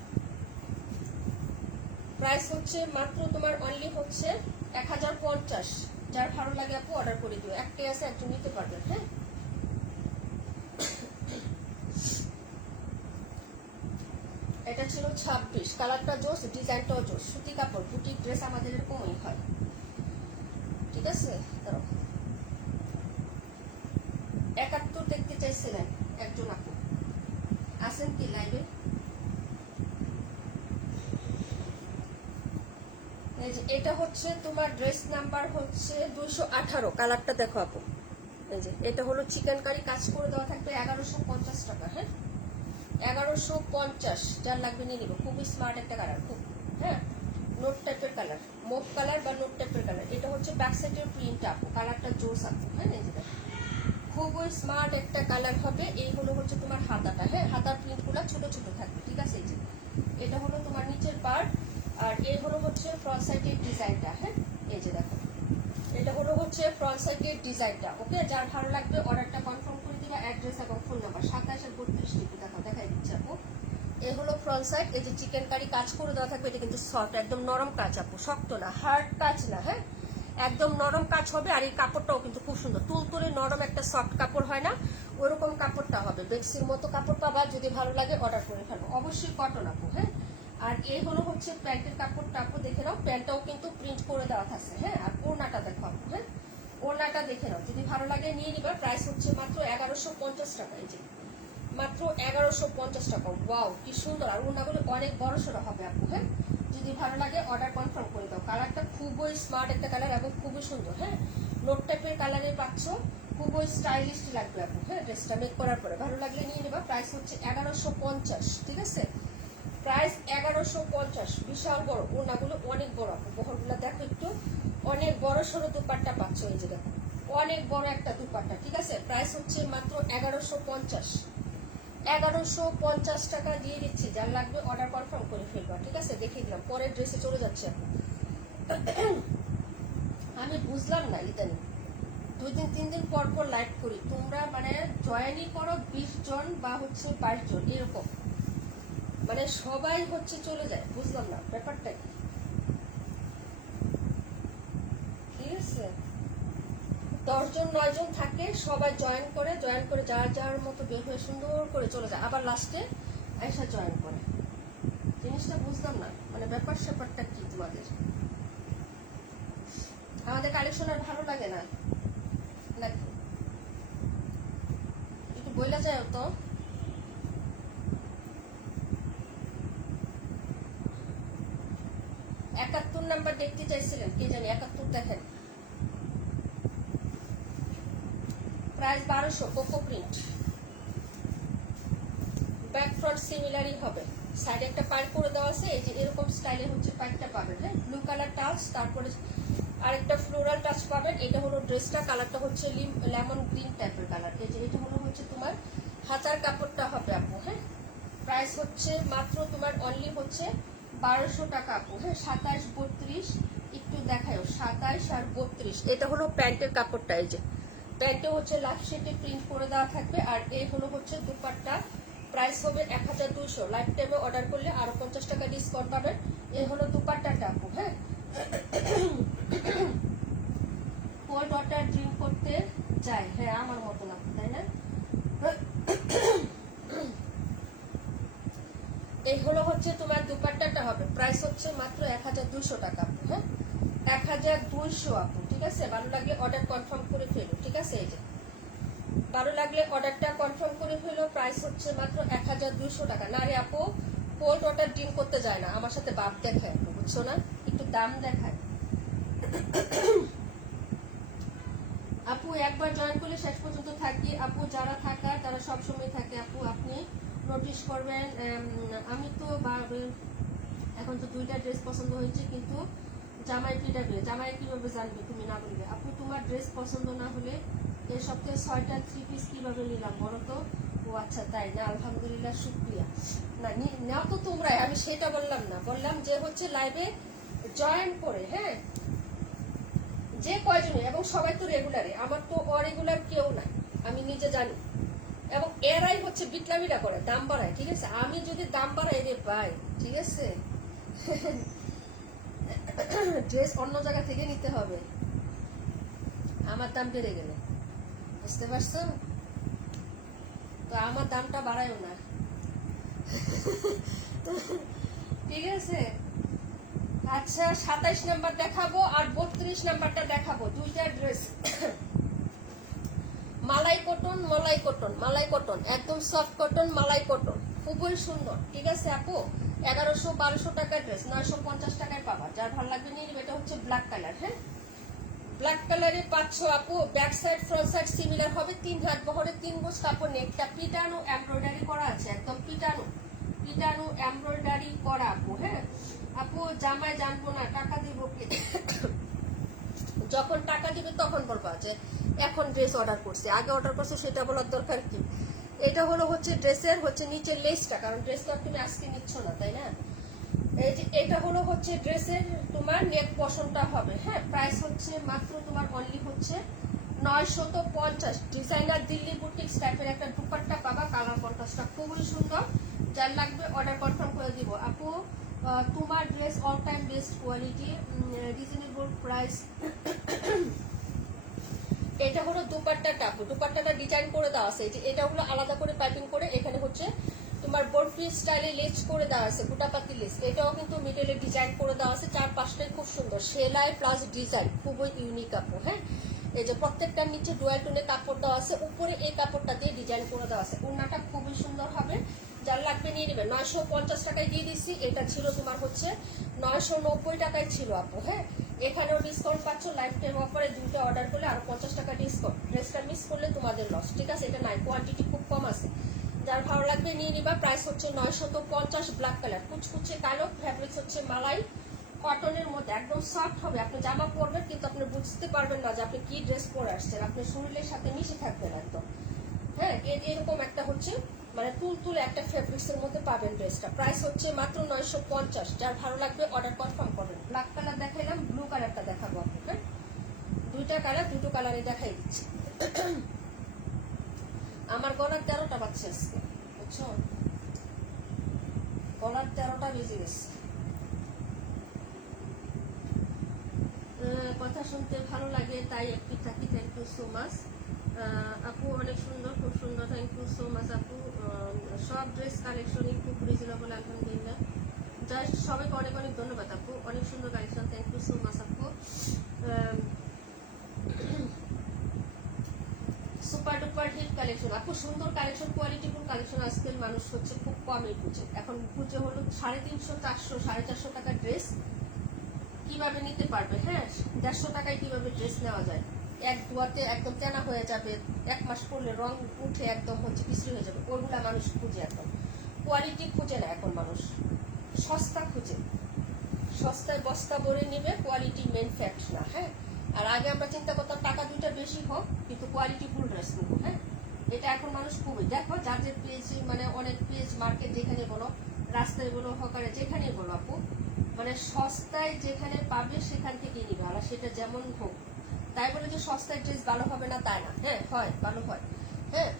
প্রাইস হচ্ছে মাত্র তোমার অনলি হচ্ছে 1050। যার ভালো লাগে আপু অর্ডার করে দিও, একটাই আছে, একজন নিতে পারবেন। হ্যাঁ, এটা ছিল 26, কালারটা জোস, ডিজাইনটাও জোস, সুতি কাপড়, বুটিক ড্রেস আমাদের এরকমই হয়, ঠিক আছে। 71 দেখতে চাইছিলেন একজন আপু, আসেন কি লাইভে? এটা হচ্ছে তোমার ড্রেস নাম্বার হচ্ছে 218, কালারটা দেখো আপু। এই যে এটা হলো চিকেন কারি, কাজ করে দেওয়া থাকবে 1150 টাকা। হ্যাঁ, 1150। যার লাগবে নিয়ে নিবো, খুবই স্মার্ট একটা কালার, খুব। হ্যাঁ, নোট টাইপের কালার, মুভ কালার বা নোট টাইপের কালার। এটা হচ্ছে ব্যাক সাইডের প্রিন্ট আপু, কালারটা জোস আপু। হ্যাঁ, এই যে খুবই স্মার্ট একটা কালার হবে। এই হলো হচ্ছে তোমার হাতাটা। হ্যাঁ, হাতার প্রিন্টগুলো ছোট ছোট থাকবে, ঠিক আছে। এই যে এটা হলো তোমার নিচের পার্ট, আর এই হলো হচ্ছে ফ্রন্ট সাইডের ডিজাইনটা। হ্যাঁ, এই যে দেখো, এটা হলো হচ্ছে ফ্রন্ট সাইডের ডিজাইনটা, ওকে। যার ভালো লাগবে অর্ডারটা কনফার্ম করে দিবা, অ্যাড্রেস এবং ফোন নাম্বার। 27 আর 32 টিপু দেখো, দেখাই দিচ্ছি আপু। এই হলো ফ্রন্ট সাইড, এই যে চিকেন কারি কাজ করে দেওয়া থাকবে। এটা কিন্তু সফট, একদম নরম কাজ আপু, শক্ত না, হার্ড কাজ না। হ্যাঁ, একদম নরম কাজ হবে। আর এই কাপড়টাও কিন্তু খুব সুন্দর, তুলতুলে নরম একটা সফট কাপড় হয় না, ওইরকম কাপড়টা হবে। বেক্সির মতো কাপড় পাবা, যদি ভালো লাগে অর্ডার করে ফেলবো, অবশ্যই কটন আপু। হ্যাঁ, আর এই হলো হচ্ছে প্যান্টের কাপড়টা আপু, দেখে নাও, প্যান্টটাও কিন্তু প্রিন্ট করে দেওয়া থাকছে। হ্যাঁ, আর ওড়নাটা দেখো আপু। হ্যাঁ, ওড়নাটা দেখে নাও, যদি ভালো লাগে নিয়ে নিবা। প্রাইস হচ্ছে মাত্র 1150 টাকা। এই যে মাত্র 1150 টাকা। ওয়াও, কি সুন্দর। আর ওড়নাগুলো অনেক বড় সড়ো হবে আপু। হ্যাঁ, যদি ভালো লাগে অর্ডার কনফার্ম করে দাও। কালারটা খুবই স্মার্ট একটা কালার এবং খুবই সুন্দর। হ্যাঁ, নোট টাইপের কালারে পাচ্ছ, খুবই স্টাইলিশ লাগবে আপু। হ্যাঁ, ড্রেসটা মেক করার পরে ভালো লাগলে নিয়ে নেবা। প্রাইস হচ্ছে 1150, ঠিক আছে। প্রাইস 1150, বিশাল বড় ওড়নাগুলো, অনেক বড় আপু। বহরগুলো দেখো একটু, অনেক বড় সড়ো দুপাট্টা পাচ্ছ। এই যে দেখো, অনেক বড় একটা দুপাট্টা, ঠিক আছে। প্রাইস হচ্ছে মাত্র 1150। 1150 টাকা দিয়ে দিচ্ছি, যার লাগবে অর্ডার কনফার্ম করে ফেলবা, ঠিক আছে। দেখিয়ে দিলাম, পরের ড্রেসে চলে যাচ্ছে এখন। আমি বুঝলাম না, ইদানি 2 দিন 3 দিন পর পর লাইভ করি, তোমরা মানে জয়েনই করো 20 জন বা হচ্ছে 22 জন এরকম, মানে সবাই হচ্ছে চলে যায়, বুঝলাম না ব্যাপারটা কি। ঠিক আছে, 10 জন 9 জন থাকে, সবাই জয়েন করে যার যার মতো বের হয়ে সুন্দর করে চলে যায়, আবার লাস্টে এসে জয়েন করে। জিনিসটা বুঝলাম না, মানে ব্যাপার স্যাপারটা কি তোমাদের। আমাদের কালেকশন আর ভালো লাগে না নাকি? একটু বইলা যায় তো। একাত্তর নাম্বার দেখতে চাইছিলেন, কে জানি 71 দেখেন। প্রাইস 1200, কোকো প্রিন্ট, ব্যাক ফ্রন্ট সিমিলারই হবে। সাইডে একটা পাইপ করে দেওয়া আছে, এই যে এরকম স্টাইলে হচ্ছে পাইপটা পাবেন। হ্যাঁ, ব্লু কালার টাচ, তারপরে আরেকটা ফ্লোরাল টাচ পাবেন। এটা হলো ড্রেসটা, কালারটা হচ্ছে লেমন গ্রিন টাইপের কালার। এই যে এটা হলো হচ্ছে তোমার হাতার কাপড়টা হবে আপু। হ্যাঁ, প্রাইস হচ্ছে মাত্র তোমার অনলি হচ্ছে 1200 টাকা আপু। হ্যাঁ, 27 32 একটু দেখায়ও, 27 আর 32। এটা হলো প্যান্টের কাপড়টা। এই যে প্যান্টে হচ্ছে লাভ শেডে প্রিন্ট করে দেওয়া থাকবে। আর এই হলো হচ্ছে দুপাট্টা, প্রাইস হবে 1200। লাইফ টাইমে অর্ডার করলে আরো 50 টাকা ডিসকাউন্ট পাবেন। এই হলো দুপাট্টাটা আপু। হ্যাঁ, পোর ডটার ড্রিঙ্ক করতে যায়, হ্যাঁ আমার মতো না, তাই না? এই হলো হচ্ছে তোমার দুপাট্টাটা হবে, প্রাইস হচ্ছে মাত্র 1200 টাকা আপু। হ্যাঁ, 1200 আপু। ঠিক আছে, ভালো লাগলে অর্ডার কনফার্ম করে ফেলো। ঠিক আছে, এই যে ভালো লাগলে অর্ডারটা কনফার্ম করে ফেলো। প্রাইস হচ্ছে মাত্র 1200 টাকা। না রে আপু, পোল্ট অর্ডার ড্রিঙ্ক করতে যায় না, আমার সাথে বাপ দেখায়, বুঝছো না? একটু দাম দেখায়। আপু একবার জয়েন করলে শেষ পর্যন্ত থাকি আপু, যারা থাকার তারা সবসময় থাকে আপু, আপনি নোটিস করবেন। আমি তো এখন তো 2টা ড্রেস পছন্দ হয়েছে, কিন্তু জামাই জামাই কিভাবে জানবে তুমি না বলবে আপু? তোমার ড্রেস পছন্দ না হলে এই সপ্তাহে 6টা 3 পিস কিভাবে নিলাম বলো তো? ও আচ্ছা তাই না, আলহামদুলিল্লাহ, শুক্রিয়া। না নাও তো তোমরাই, আমি সেটা বললাম না, বললাম যে হচ্ছে লাইভে জয়েন করে। হ্যাঁ, যে কয়জনে, এবং সবাই তো রেগুলারে, আমার তো অরেগুলার কেউ নাই, আমি নিজে জানি। এবং এরাই হচ্ছে বিটলামিটা করে, দাম বাড়ায়। ঠিক আছে, আমি যদি দাম বাড়াই রে ভাই, ঠিক আছে, ড্রেস অন্য জায়গা থেকে নিতে হবে, আমার দাম বেড়ে গেলে, বুঝতে পারছো? তো আমার দামটা বাড়ায়ও না। ঠিক আছে, আচ্ছা 27 নাম্বার দেখাবো আর 32 নাম্বারটা দেখাবো, 2টা ড্রেস। মালাই কটন, মালাই কটন, মালাই কটন, একদম সফট কটন, মালাই কটন, খুবই সুন্দর। ঠিক আছে আপু, 1100-1200 টাকার ড্রেস 950 টাকায় পাবা। যার ভালো লাগবে নিয়ে নিবে। এটা হচ্ছে ব্ল্যাক কালার। হ্যাঁ, ব্ল্যাক কালারে পাচ্ছ আপু। Back side front side similar হবে, 3 হাত বহরে 3 গজ কাপড়। নেকটা পিটানো এমব্রয়ডারি করা আছে, একদম পিটানো পিটানো এমব্রয়ডারি করা আপু। হ্যাঁ আপু, জামাই জানবো না, টাকা দিব কি? যখন টাকা দিবে তখন বলবা যে এখন ড্রেস অর্ডার করছে, আগে অর্ডার করছে সেটা বলার দরকার কি? এটা হলো হচ্ছে ড্রেসের হচ্ছে নিচের লেসটা, কারণ ড্রেস তো তুমি আজকে নিচ্ছ না, তাই না? এই যে এটা হলো হচ্ছে ড্রেসের তোমার নেক পশনটা হবে। হ্যাঁ, প্রাইস হচ্ছে মাত্র তোমার অনলি হচ্ছে 950। ডিজাইনার দিল্লি বুটিক্স টাইপের একটা দুপাট্টা পাবা, কালার কন্ট্রাস্টটা খুবই সুন্দর। যার লাগবে অর্ডার কনফার্ম করে দিব আপু। তোমার dress all time best quality, reasonable price. এটা হলো দুপাট্টাটা আপু, দুপাট্টাটা ডিজাইন করে দেওয়া আছে। এটা হলো আলাদা করে পাইপিং করে, এখানে হচ্ছে তোমার বরফি স্টাইলে লেস করে দেওয়া আছে, গোটাপাতি লেস। এটাও কিন্তু মিডলে ডিজাইন করে দেওয়া আছে, 4-5টাই খুব সুন্দর সেলাই প্লাস ডিজাইন, খুবই ইউনিক আপু। হ্যাঁ, এই যে প্রত্যেকটার নিচে ডুয়াল টোনে কাপড় দেওয়া আছে, উপরে এই কাপড়টা দিয়ে ডিজাইন করে দেওয়া আছে। ওড়নাটা খুবই সুন্দর হবে, যার লাগবে নিয়ে নেবে। 950 টাকায় দিয়ে দিচ্ছি, এটা ছিল তোমার হচ্ছে 990 টাকায় ছিল আপু। হ্যাঁ, এখানেও ডিসকাউন্ট পাচ্ছ, লাইফ টাইম অফারে 2টা অর্ডার করলে আরো 50 টাকা ডিসকাউন্ট। ড্রেসটা মিস করলে তোমাদের লস। ঠিক আছে, এটা নাই, কোয়ান্টিটি খুব কম আছে, যার ভালো লাগবে নিয়ে নিবা। প্রাইস হচ্ছে 950। ব্ল্যাক কালার, কুচকুচে কালো, ফ্যাব্রিক্স হচ্ছে মালাই কটনের মধ্যে, একদম সফট হবে। আপনি জামা পরবেন কিন্তু আপনি বুঝতে পারবেন না যে আপনি কি ড্রেস পরে আসছেন, আপনি শরীরের সাথে মিশে থাকবেন একদম। হ্যাঁ, এরকম একটা হচ্ছে মানে তুলতুলে একটা ফেব্রিক্সের মধ্যে পাবেন ড্রেসটা। প্রাইস হচ্ছে মাত্র 950। যার ভালো লাগবে অর্ডার কনফার্ম করবেন। ব্ল্যাক কালার দেখাইলাম, ব্লু কালারটা দেখাবো আপনাকে। 2টা কালার, 2টো কালারই দেখাই দিচ্ছি। আমার গলার 13টা বাচ্চা আজকে, বুঝছো? গলার 13টা বেজে গেছে। কথা শুনতে ভালো লাগে তাই একটু থাকি। থ্যাংক ইউ সো মাচ আপু, অনেক সুন্দর, খুব সুন্দর, থ্যাংক ইউ সো মাচ আপু। সব ড্রেস কালেকশনই খুব রিজনেবল, আলহামদুলিল্লাহ। জাস্ট সবাইকে অনেক অনেক ধন্যবাদ আপু, অনেক সুন্দর collection, thank you so much আপু। সুপার ডুপার হিট কালেকশন আপু, সুন্দর কালেকশন, কোয়ালিটিফুল কালেকশন। আজকের মানুষ হচ্ছে খুব কমই বুঝে, এখন বুঝে হলো 350, 400, 450 টাকার ড্রেস কিভাবে নিতে পারবে। হ্যাঁ, 150 টাকায় কিভাবে ড্রেস নেওয়া যায়, এক দুয়াতে একদম তেনা হয়ে যাবে, 1 মাস পরলে রং উঠে একদম হচ্ছে বিশ্রী হয়ে যাবে, ওইগুলা মানুষ খুঁজে একদম। কোয়ালিটি খুঁজে না এখন মানুষ, সস্তা খুঁজে, সস্তায় বস্তা ভরে নেবে, কোয়ালিটি মেন ফ্যাক্ট না। হ্যাঁ, আর আগে আমরা চিন্তা করতাম টাকা দুইটা বেশি হোক কিন্তু কোয়ালিটি ফুল ড্রেস নেবো। হ্যাঁ, এটা এখন মানুষ খুবই, দেখো যাদের পেজ মানে অনেক পেজ মার্কেট যেখানে বলো, রাস্তায় বলো, হকারে যেখানেই বলো আপু, মানে সস্তায় যেখানে পাবে সেখান থেকেই নিবে, আর সেটা যেমন হোক। তাই বলে যে সস্তায় ড্রেস ভালো হবে না তাই না, হ্যাঁ হয়, ভালো হয়। হ্যাঁ,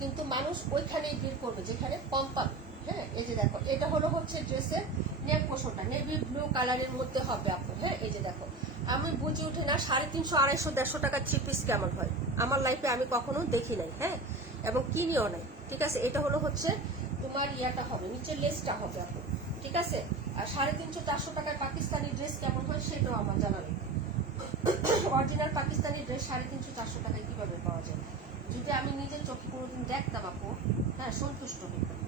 কিন্তু মানুষ ওইখানেই ভিড় করবে যেখানে কম পাবে। হ্যাঁ, এই যে দেখো এটা হলো হচ্ছে ড্রেসের নেক পোষণটা, নেভি ব্লু কালারের মধ্যে হবে আপু। হ্যাঁ, এই যে দেখো আমি বুঝে উঠি না 350, 250, 150 টাকা 3 পিস কেমন হয়, আমার লাইফে আমি কখনো দেখি নাই। হ্যাঁ, এবং কিনিও নাই। ঠিক আছে, এটা হলো হচ্ছে তোমার ইয়াটা হবে, নিচের লেসটা হবে আপু। ঠিক আছে, আর 350, 400 টাকায় পাকিস্তানি ড্রেস কেমন হয় সেটাও আমার জানা নেই। অরিজিনাল পাকিস্তানি ড্রেস 350, 400 টাকায় কিভাবে পাওয়া যায়, যদি আমি নিজের চোখে কোনোদিন দেখতাম আপু, হ্যাঁ সন্তুষ্ট হইতাম।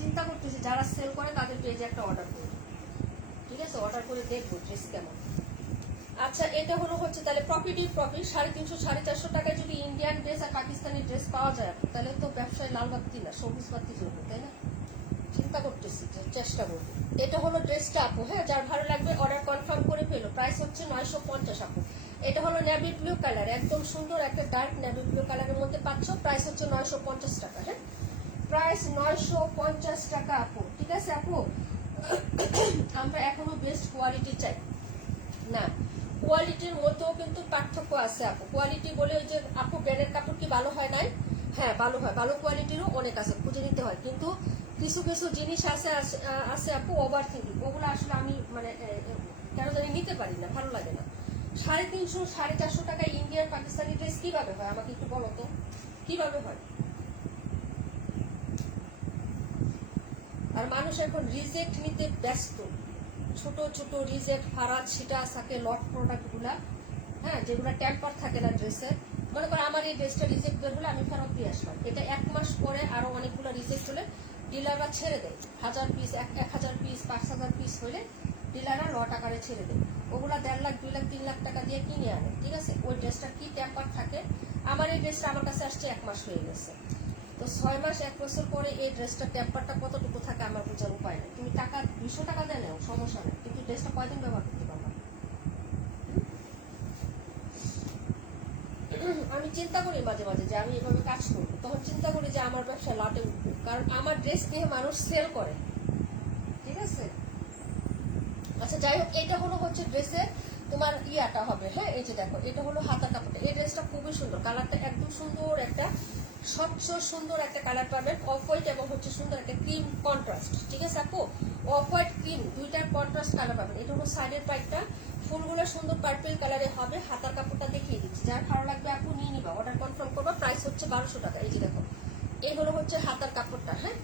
চিন্তা করতেছি যারা সেল করে তাদের পেজে একটা অর্ডার করবো। ঠিক আছে, অর্ডার করে দেখবো ড্রেস কেমন। আচ্ছা, এটা হলো হচ্ছে তাহলে প্রফিট 350, 450 টাকায় যদি ইন্ডিয়ান ড্রেস আর পাকিস্তানি ড্রেস পাওয়া যায় তাহলে তো ব্যবসায় লাল বাতি না সবুজ বাতি জ্বলবে, তাই না? চিন্তা করতেছি, চেষ্টা করবো। এটা হলো ড্রেসটা আপু। হ্যাঁ, যার ভালো লাগবে অর্ডার কনফার্ম করে ফেলো। প্রাইস হচ্ছে 950 আপু। এটা হলো নেভি ব্লু কালার, একদম সুন্দর একটা ডার্ক নেভি ব্লু কালারের মধ্যে পাচ্ছ। প্রাইস হচ্ছে 950 টাকা। হ্যাঁ, প্রাইস 950 টাকা আপু। ঠিক আছে আপু, আমরা এখনো বেস্ট কোয়ালিটি চাই না, কোয়ালিটির মধ্যেও কিন্তু পার্থক্য আছে আপু। কোয়ালিটি বলে যে আপু ব্র্যান্ডের কাপড় কি ভালো হয় নাই, হ্যাঁ ভালো হয়, ভালো কোয়ালিটিরও অনেক আছে, খুঁজে নিতে হয়। কিন্তু কিছু কিছু জিনিস আছে আপু ওভার থিঙ্কিং, ওগুলো আসলে আমি মানে কেন জানি নিতে পারি না, ভালো লাগে না। 350, 450 টাকায় ইন্ডিয়ান পাকিস্তানি ড্রেস কিভাবে হয় আমাকে একটু বলো তো, কিভাবে হয়? আর মানুষ এখন রিজেক্ট নিতে ব্যস্ত, ছোট ছোট রিজেক্ট, ফারাজ, ছিটা, সাকে, লট প্রোডাক্ট গুলা, হ্যাঁ যেগুলো টেম্পার থাকে না ড্রেসের। মনে করো আমার এই ড্রেসটা রিজেক্ট বের হলে আমি ফেরত দিয়ে আসলাম, এটা 1 মাস পরে আরো অনেকগুলো রিজেক্ট হলে ডিলাররা ছেড়ে দেয়। 1000 পিস, 1000 পিস, 5000 পিস হলে ডিলাররা লট আকারে ছেড়ে দেয়। ওগুলা 1.5 লাখ, 2 লাখ, 3 লাখ টাকা দিয়ে কিনে আনে। ঠিক আছে, ওই ড্রেসটা কি টেম্পার থাকে। আমার এই ড্রেসটা আমার কাছে আসছে 1 মাস হয়ে গেছে, তো 6 মাস 1 বছর পরে এই ড্রেসটা টেম্পারটা কতটুকু থাকে আমার বোঝার উপায় নেই। তুমি টাকা 200 টাকা দেয় নাও সমস্যা নেই, কিন্তু ড্রেসটা কয়দিন ব্যবহার করতে পারবা? আমি চিন্তা করি মাঝে মাঝে যে আমি এভাবে কাজ করবো, তখন চিন্তা করি যে আমার ব্যবসা লাটে উঠবে, কারণ আমার ড্রেস নিয়ে মানুষ সেল করে। ঠিক আছে, আচ্ছা যাই হোক, এটা হলো হচ্ছে ড্রেসের তোমার ইয়াটা হবে। হ্যাঁ, এই যে দেখো এটা হলো হাতা কাপড়টা। এই ড্রেসটা খুবই সুন্দর, কালারটা একদম সুন্দর, একটা স্বচ্ছ সুন্দর একটা কালার পাবেন, অফ হোয়াইট এবং হচ্ছে সুন্দর একটা ক্রিম কন্ট্রাস্ট। ঠিক আছে আপু, অফ হোয়াইট ক্রিম দুইটার কন্ট্রাস্ট কালার পাবেন। এটা হলো সাইডের পাইপটা, ফুলগুলো সুন্দর পার্পল কালারে হবে। হাতার কাপড়টা দেখিয়ে দিচ্ছি, যার ভালো লাগবে আপু নিয়ে নিবা, অর্ডার কনফার্ম করবা। প্রাইস হচ্ছে 1200 টাকা। এই যে দেখো এই হলো হচ্ছে হাতার কাপড়টা। হ্যাঁ,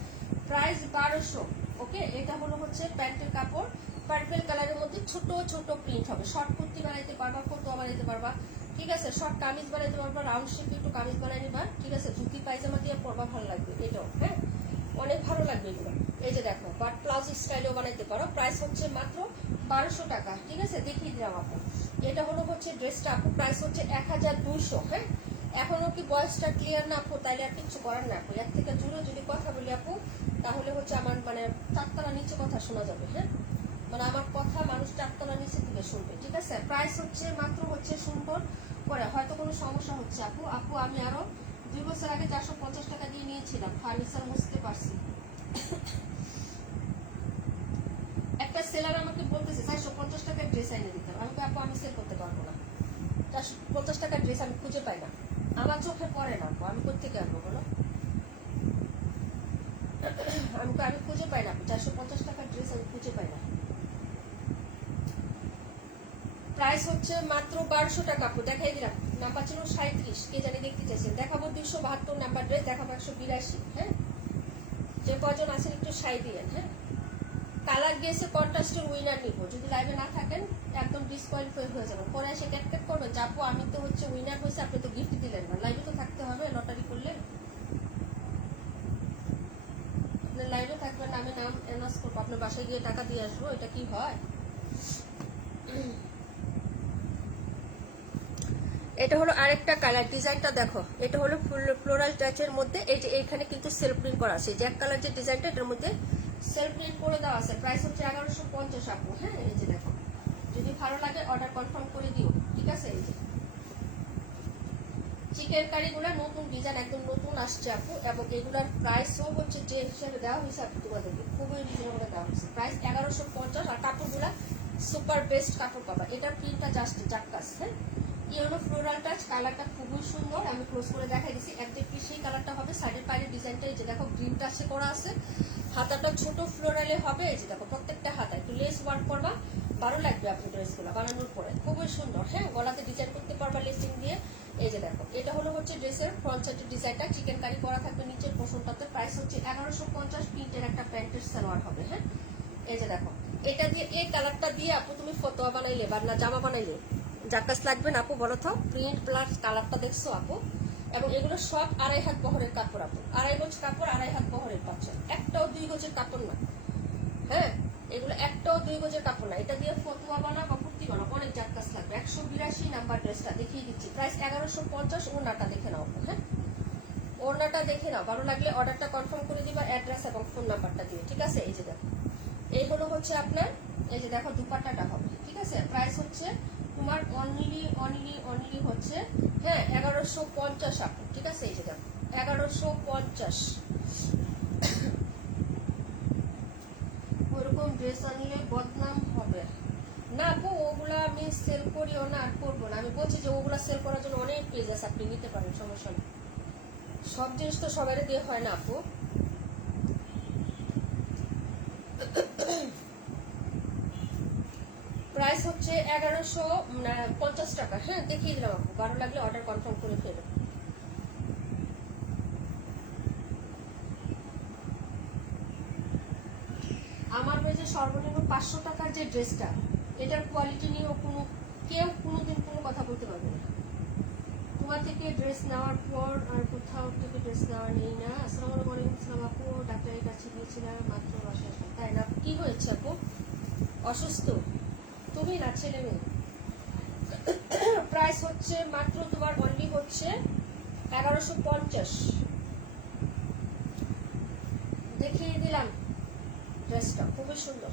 প্রাইস 1200। ওকে, এটা হলো হচ্ছে প্যান্টের কাপড়, পার্পল কালারের মধ্যে ছোট ছোট প্রিন্ট হবে। শর্ট কুর্তি বানাইতে পারবা, ফতুয়া বানাইতে পারবা। ঠিক আছে, শর্ট কামিজ বানাইতে পারবা, রাউন্ড শেপ একটু কামিজ বানাই নিবা। ঠিক আছে, ধুতি পায়জামা দিয়ে পরবা, ভালো লাগবে এটাও। হ্যাঁ, অনেক ভালো লাগবে এগুলো। এই যে দেখো বাট প্লাউজ স্টাইলেও বানাইতে পারো। প্রাইস হচ্ছে মাত্র 1200 টাকা। ঠিক আছে, দেখিয়ে দিলাম আপু। এটা হলো হচ্ছে ড্রেসটা আপু, প্রাইস হচ্ছে 1200। হ্যাঁ, এখনো কি বয়সটা ক্লিয়ার না আপু? তাইলে আর কিছু করার না আপু, এর থেকে জুড়ে যদি কথা বলি আপু তাহলে হচ্ছে আমার মানে চারতলা নিচে কথা শোনা যাবে। হ্যাঁ, মানে আমার কথা মানুষ চারতলা নিচে থেকে শুনবে। ঠিক আছে, প্রাইস হচ্ছে মাত্র হচ্ছে সুন্দর করে, হয়তো কোনো সমস্যা হচ্ছে আপু। আপু আমি আরো 2 বছর আগে 450 টাকা দিয়ে নিয়েছিলাম, ফার্নিচার মুছতে পারছি। একটা সেলার আমাকে বলতেছে 450 টাকার ড্রেস এনে দিতে হবে। আমি আপু আমি সেল করতে পারবো না, 450 টাকার ড্রেস আমি খুঁজে পাই না, আমার চোখে পড়ে না আপু, আমি কোথেকে আনবো বলো? আমি খুঁজে পাই না, 450 টাকার ড্রেস আমি খুঁজে পাই না। প্রাইস হচ্ছে মাত্র 1200 টাকা আপু। দেখাই দিলাম, নাম্বার ছিল 37, কে জানি দেখতে চাইছেন। দেখাবো 272 নাম্বার ড্রেস, দেখাবো 182। হ্যাঁ, যে কজন আছেন একটু সাই দিয়েন। হ্যাঁ, কালার গিয়েছে কন্ট্রাস্টের উইনার নিব, যদি লাইভে না থাকেন একদম ডিসকোয়ালিফাই হয়ে যাবেন। পরে এসে ক্যাট করবেন যাবো আমি তো হচ্ছে উইনার হয়েছে, আপনি তো গিফট দিলেন না। লাইভে তো থাকতে হবে, লটারি করলে আপনার লাইভে থাকবেন, আমি নাম অ্যানাউন্স করবো, আপনার বাসায় গিয়ে টাকা দিয়ে আসবো, এটা কি হয়? এটা হলো আরেকটা কালার, ডিজাইনটা দেখো, এটা হলো ফ্লোরাল টাচের মধ্যে। এই যে এইখানে কিন্তু সেলফ প্রিন্ট করা আছে, জ্যাক কালার যে ডিজাইনটা এটার মধ্যে সেলফ প্রিন্ট করে দেওয়া আছে। প্রাইস হচ্ছে 1150 আপু। হ্যাঁ, এই যে দেখো, যদি ভালো লাগে অর্ডার কনফার্ম করে দিও, ঠিক আছে। এই যে চিকেন কারিগুলো নতুন ডিজাইন, একদম নতুন আসছে আপু, এবং এগুলার প্রাইসও হচ্ছে যে হিসাবে দেওয়া হয়েছে আপু তোমাদেরকে খুবই রিজনেবল দেওয়া হয়েছে। প্রাইস 1150। আর কাপড়গুলা সুপার বেস্ট কাপড় পাবা। এটার প্রিন্টটা জাস্ট জাক্কাস। হ্যাঁ, ইয়েলো ফ্লোরাল টাচ, কালারটা খুবই সুন্দর। আমি ক্লোজ করে দেখাই দিচ্ছি, একদিক কি সেই কালারটা হবে। সাইডের পায়ের ডিজাইনটা এই যে দেখো গ্রিন টাচে করা আছে, হাতাটা ছোট ফ্লোরালে হবে। এই যে দেখো প্রত্যেকটা হাতা একটু লেস ওয়ার্ক করবা, ভালো লাগবে আপনি ড্রেসগুলো বানানোর পরে, খুবই সুন্দর। হ্যাঁ, গলাতে ডিজাইন করতে পারবা লেসিং দিয়ে। এই যে দেখো, এটা হলো হচ্ছে ড্রেসের ফ্রন্ট সাইডের ডিজাইনটা, চিকেন কারি করা থাকবে নিচের পোর্শনটাতে। প্রাইস হচ্ছে 1150। প্রিন্টের একটা প্যান্টের সালোয়ার হবে। হ্যাঁ, এই যে দেখো, এটা দিয়ে এই কালারটা দিয়ে আপু তুমি ফতোয়া বানাইলে বা না জামা বানাইলে জাক্কাস লাগবে না আপু, বলো তো। প্রিন্ট প্লাস কালারটা দেখছো আপু, এবং এগুলো সব 2.5 হাত বহরের কাপড় আপু, 2.5 গজ কাপড়, 2.5 হাত বহরের পাচ্ছ, একটাও 2 গজের কাপড় না। হ্যাঁ, এগুলো একটাও 2 গজের কাপড় না। এটা দিয়ে ফতুয়া বানা বা কুর্তি বানা অনেক জাক্কাস লাগবে। 182 নাম্বার ড্রেসটা দেখিয়ে দিচ্ছি, প্রাইস 1150। ওড়নাটা দেখে নাও। হ্যাঁ, ওড়নাটা দেখে নাও, ভালো লাগলে অর্ডারটা কনফার্ম করে দিবা অ্যাড্রেস এবং ফোন নাম্বারটা দিয়ে, ঠিক আছে। এই যে দেখো, এই হলো হচ্ছে আপনার, এই যে দেখো দুপাট্টাটা হবে, ঠিক আছে। প্রাইস হচ্ছে তোমার অনলি হচ্ছে, হ্যাঁ, 1150 আপু, ঠিক আছে। এই যে দেখো 1150। ওরকম ড্রেস আনলে বদনাম হবে না আপু, ওগুলা আমি সেল করিও না, আর করবো না। আমি বলছি যে ওগুলা সেল করার জন্য অনেক পেজ আছে, আপনি নিতে পারেন, সমস্যা নেই। সব জিনিস তো সবাই দিয়ে হয় না আপু। প্রাইস হচ্ছে 1150 টাকা। হ্যাঁ, দেখিয়ে দিলাম আপু, ভালো লাগলে অর্ডার কনফার্ম করে ফেলো। আমার পেজে সর্বনিম্ন 500 টাকার যে ড্রেসটা, এটার কোয়ালিটি নিয়েও কেউ কোনোদিন কোনো কথা বলতে পারবে না। তোমার থেকে ড্রেস নেওয়ার পর আর কোথাও থেকে ড্রেস নেওয়া নেই না। আসসালামু আলাইকুম। আসসালাম আপু, ডাক্তারের কাছে গিয়েছিলাম মাত্র বাসায় আসলাম। তাই না, কি হয়েছে আপু? অসুস্থ তুমি না ছেলে মেয়ে? প্রাইস হচ্ছে মাত্র তোমার অনলি হচ্ছে 1150। দেখিয়ে দিলাম ড্রেসটা, খুবই সুন্দর।